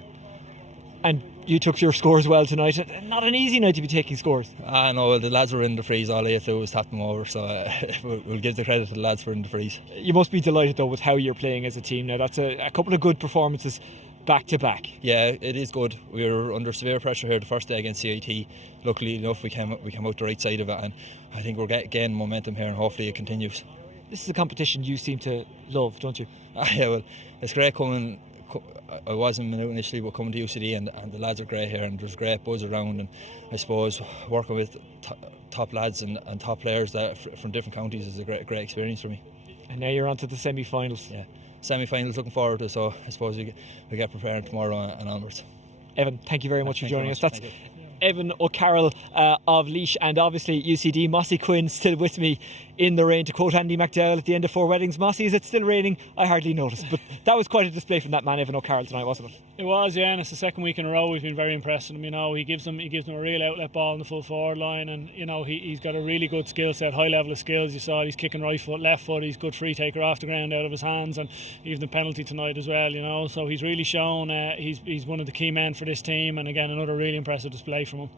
And you took your scores well tonight. Not an easy night to be taking scores. No, the lads were in the freeze. All they had to do was tap them over. So we'll give the credit to the lads for in the freeze. You must be delighted though with how you're playing as a team now. That's a couple of good performances back to back. Yeah, it is good. We were under severe pressure here the first day against CIT. Luckily enough, we came out the right side of it, and I think we're getting momentum here, and hopefully it continues. This is a competition you seem to love, don't you? Yeah, well, it's great coming. I wasn't Minute initially, but coming to UCD and the lads are great here, and there's great buzz around, and I suppose working with top lads and top players that from different counties is a great experience for me. And now you're on to the semi-finals. Yeah, semi-finals, looking forward to it, so I suppose we get prepared tomorrow and onwards. Evan, thank you very much for joining us. That's Thank you. Evan O'Carroll of Laois, and obviously UCD. Mossy Quinn still with me in the rain, to quote Andy McDowell at the end of Four Weddings. Mossy, is it still raining? I hardly noticed, but that was quite a display from that man Evan O'Carroll tonight, wasn't it? It was, yeah, and it's the second week in a row we've been very impressed with him. He gives them a real outlet ball in the full forward line, and he's got a really good skill set, high level of skills. You saw he's kicking right foot, left foot. He's good free taker off the ground out of his hands, and even the penalty tonight as well. So he's really shown he's one of the key men for this team, and again another really impressive display from him.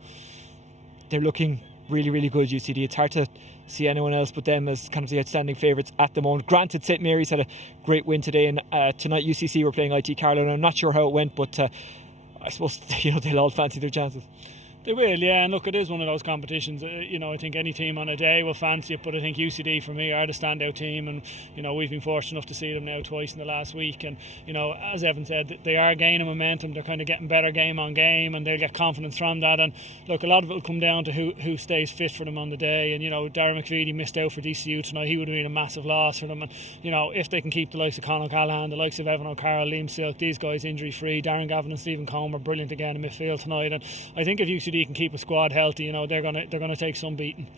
They're looking really, really good, UCD. It's hard to see anyone else but them as kind of the outstanding favourites at the moment. Granted, St Mary's had a great win today, and tonight UCC were playing IT Carlow, and I'm not sure how it went, but I suppose they'll all fancy their chances. They will, yeah, and look, it is one of those competitions. I think any team on a day will fancy it, but I think UCD for me are the standout team, and we've been fortunate enough to see them now twice in the last week, and as Evan said, they are gaining momentum. They're kind of getting better game on game, and they'll get confidence from that. And look, a lot of it will come down to who stays fit for them on the day. And Darragh McVeety missed out for DCU tonight. He would have been a massive loss for them. And if they can keep the likes of Conor O'Callaghan, the likes of Evan O'Carroll, Liam Silk, these guys injury free, Darren Gavin and Stephen Comer brilliant again in midfield tonight. And I think if UCD can keep a squad healthy, they're gonna take some beating.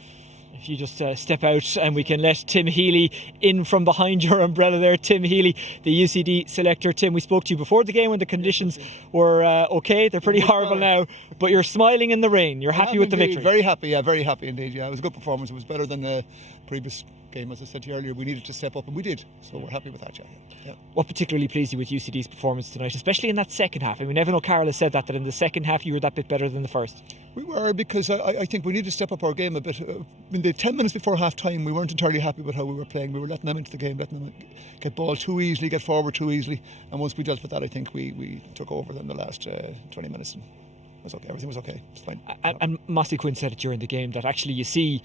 If you just step out and we can let Tim Healy in from behind your umbrella there. Tim Healy, the UCD selector. Tim, we spoke to you before the game when the conditions were okay. They're pretty horrible now, but you're smiling in the rain. You're happy with the victory. Very happy indeed. Yeah, it was a good performance. It was better than the previous game. As I said to you earlier, we needed to step up, and we did, so we're happy with that. Yeah. What particularly pleased you with UCD's performance tonight, especially in that second half? I mean, Evan O'Carroll has said that in the second half you were that bit better than the first. We were, because I think we need to step up our game a bit. In the 10 minutes before half time, we weren't entirely happy with how we were playing. We were letting them into the game, letting them get ball too easily, get forward too easily, and once we dealt with that, I think we took over in the last 20 minutes, and it was okay. Everything was okay. It's fine. And Mossy Quinn said it during the game that actually you see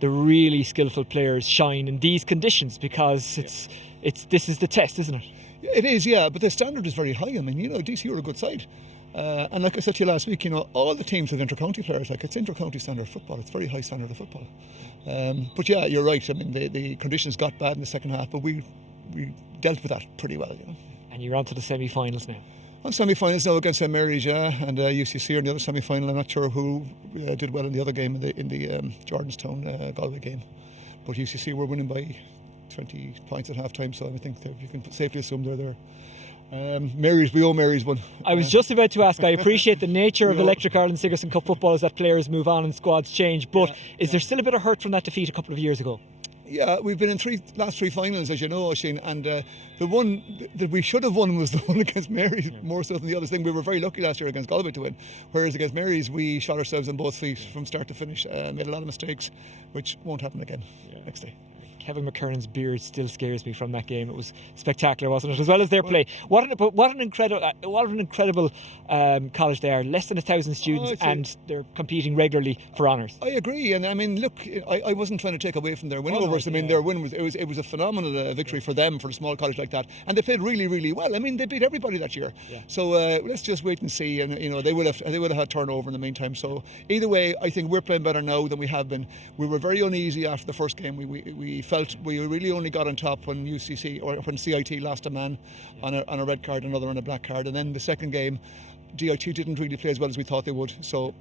the really skillful players shine in these conditions, because this is the test, isn't it? It is, yeah, but the standard is very high. I mean, DC are a good side. And like I said to you last week, all the teams have inter-county players. Like, it's inter-county standard football. It's very high standard of football. But yeah, you're right. I mean, the conditions got bad in the second half, but we dealt with that pretty well. And you're on to the semi-finals now. On semi-finals now against St Mary's, yeah, and UCC are in the other semi-final. I'm not sure who did well in the other game, in the Jordanstown Galway game, but UCC were winning by 20 points at half time, so I think you can safely assume they're Mary's, we owe Mary's one. I was just about to ask, I appreciate the nature of Electric Ireland Sigerson Cup football is that players move on and squads change, but is there still a bit of hurt from that defeat a couple of years ago? Yeah, we've been in last three finals, as you know, Oisín, and the one that we should have won was the one against Mary's, more so than the other thing. We were very lucky last year against Galway to win, whereas against Mary's we shot ourselves on both feet from start to finish, made a lot of mistakes, which won't happen again next day. Kevin McKernan's beard still scares me from that game. It was spectacular, wasn't it? As well as their play. What an incredible college they are. Less than 1,000 students, and they're competing regularly for honours. I agree, and I mean, look, I wasn't trying to take away from their win over us. I mean, their win was a phenomenal victory for them, for a small college like that, and they played really, really well. I mean, they beat everybody that year. So let's just wait and see. And they would have had turnover in the meantime. So either way, I think we're playing better now than we have been. We were very uneasy after the first game. We felt we really only got on top when UCC or when CIT lost a man on a red card, another on a black card, and then the second game DIT didn't really play as well as we thought they would. So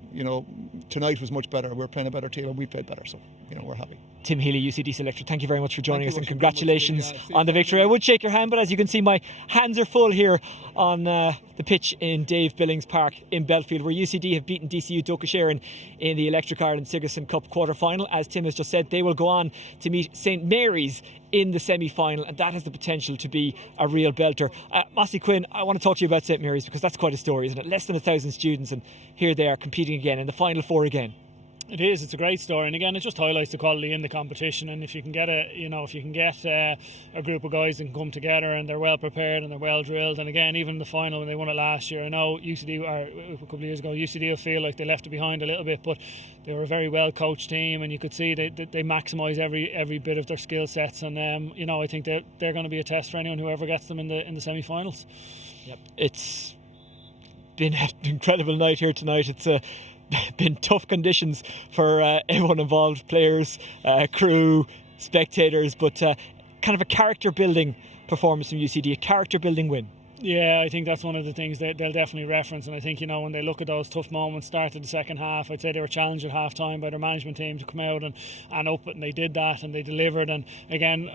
tonight was much better. We're playing a better team and we played better, so we're happy. Tim Healy, UCD selector, thank you very much for joining us, and congratulations on the victory. I would shake your hand, but as you can see, my hands are full here on the pitch in Dave Billings Park in Belfield, where UCD have beaten DCU Dochas in the Electric Ireland Sigerson Cup quarter-final. As Tim has just said, they will go on to meet St Mary's in the semi-final, and that has the potential to be a real belter. Mossy Quinn, I want to talk to you about St Mary's, because that's quite a story, isn't it? Less than 1,000 students, and here they are competing again in the Final Four again. It is. It's a great story, and again, it just highlights the quality in the competition. And if you can get a group of guys that can come together and they're well prepared and they're well drilled, and again, even in the final when they won it last year, I know UCD, or a couple of years ago, UCD will feel like they left it behind a little bit, but they were a very well coached team, and you could see they maximise every bit of their skill sets. And I think they're going to be a test for anyone who ever gets them in the semi-finals. Yep, it's been an incredible night here tonight. It's been tough conditions for everyone involved, players, crew, spectators, but kind of a character building performance from UCD, a character building win. Yeah, I think that's one of the things that they'll definitely reference, and I think when they look at those tough moments, start of the second half, I'd say they were challenged at half time by their management team to come out and up it, and they did that and they delivered. And again,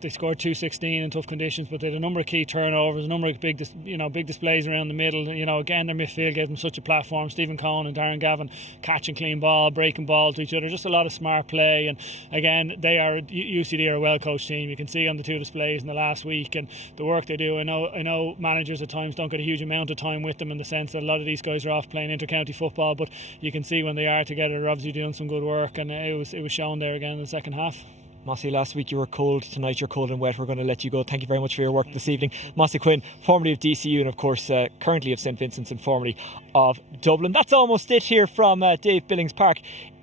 they scored 2-16 in tough conditions, but they had a number of key turnovers, a number of big displays around the middle. Again, their midfield gave them such a platform. Stephen Cohen and Darren Gavin catching clean ball, breaking ball to each other, just a lot of smart play. And again, UCD are a well coached team. You can see on the two displays in the last week and the work they do. I know managers at times don't get a huge amount of time with them, in the sense that a lot of these guys are off playing inter-county football, but you can see when they are together they're obviously doing some good work, and it was shown there again in the second half. Mossy, last week you were cold, tonight you're cold and wet. We're going to let you go. Thank you very much for your work this evening. Mossy Quinn, formerly of DCU and of course currently of St Vincent's and formerly of Dublin. That's almost it here from Dave Billings Park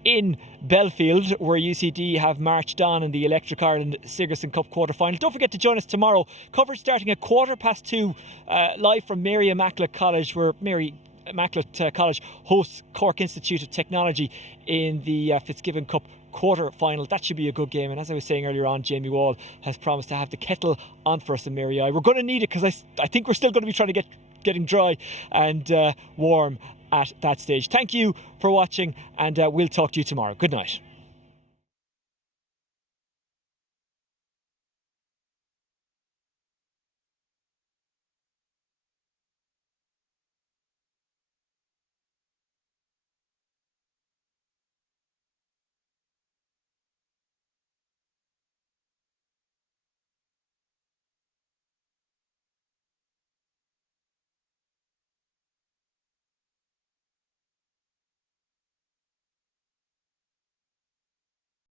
in Belfield, where UCD have marched on in the Electric Ireland Sigerson Cup quarter-final. Don't forget to join us tomorrow. Coverage starting at 2:15 live from Mary Immaculate College, where Mary Immaculate College hosts Cork Institute of Technology in the Fitzgibbon Cup quarter-final. That should be a good game, and as I was saying earlier on, Jamie Wall has promised to have the kettle on for us in Mary I. We're going to need it, because I think we're still going to be trying to getting dry and warm at that stage. Thank you for watching, and we'll talk to you tomorrow. Good night.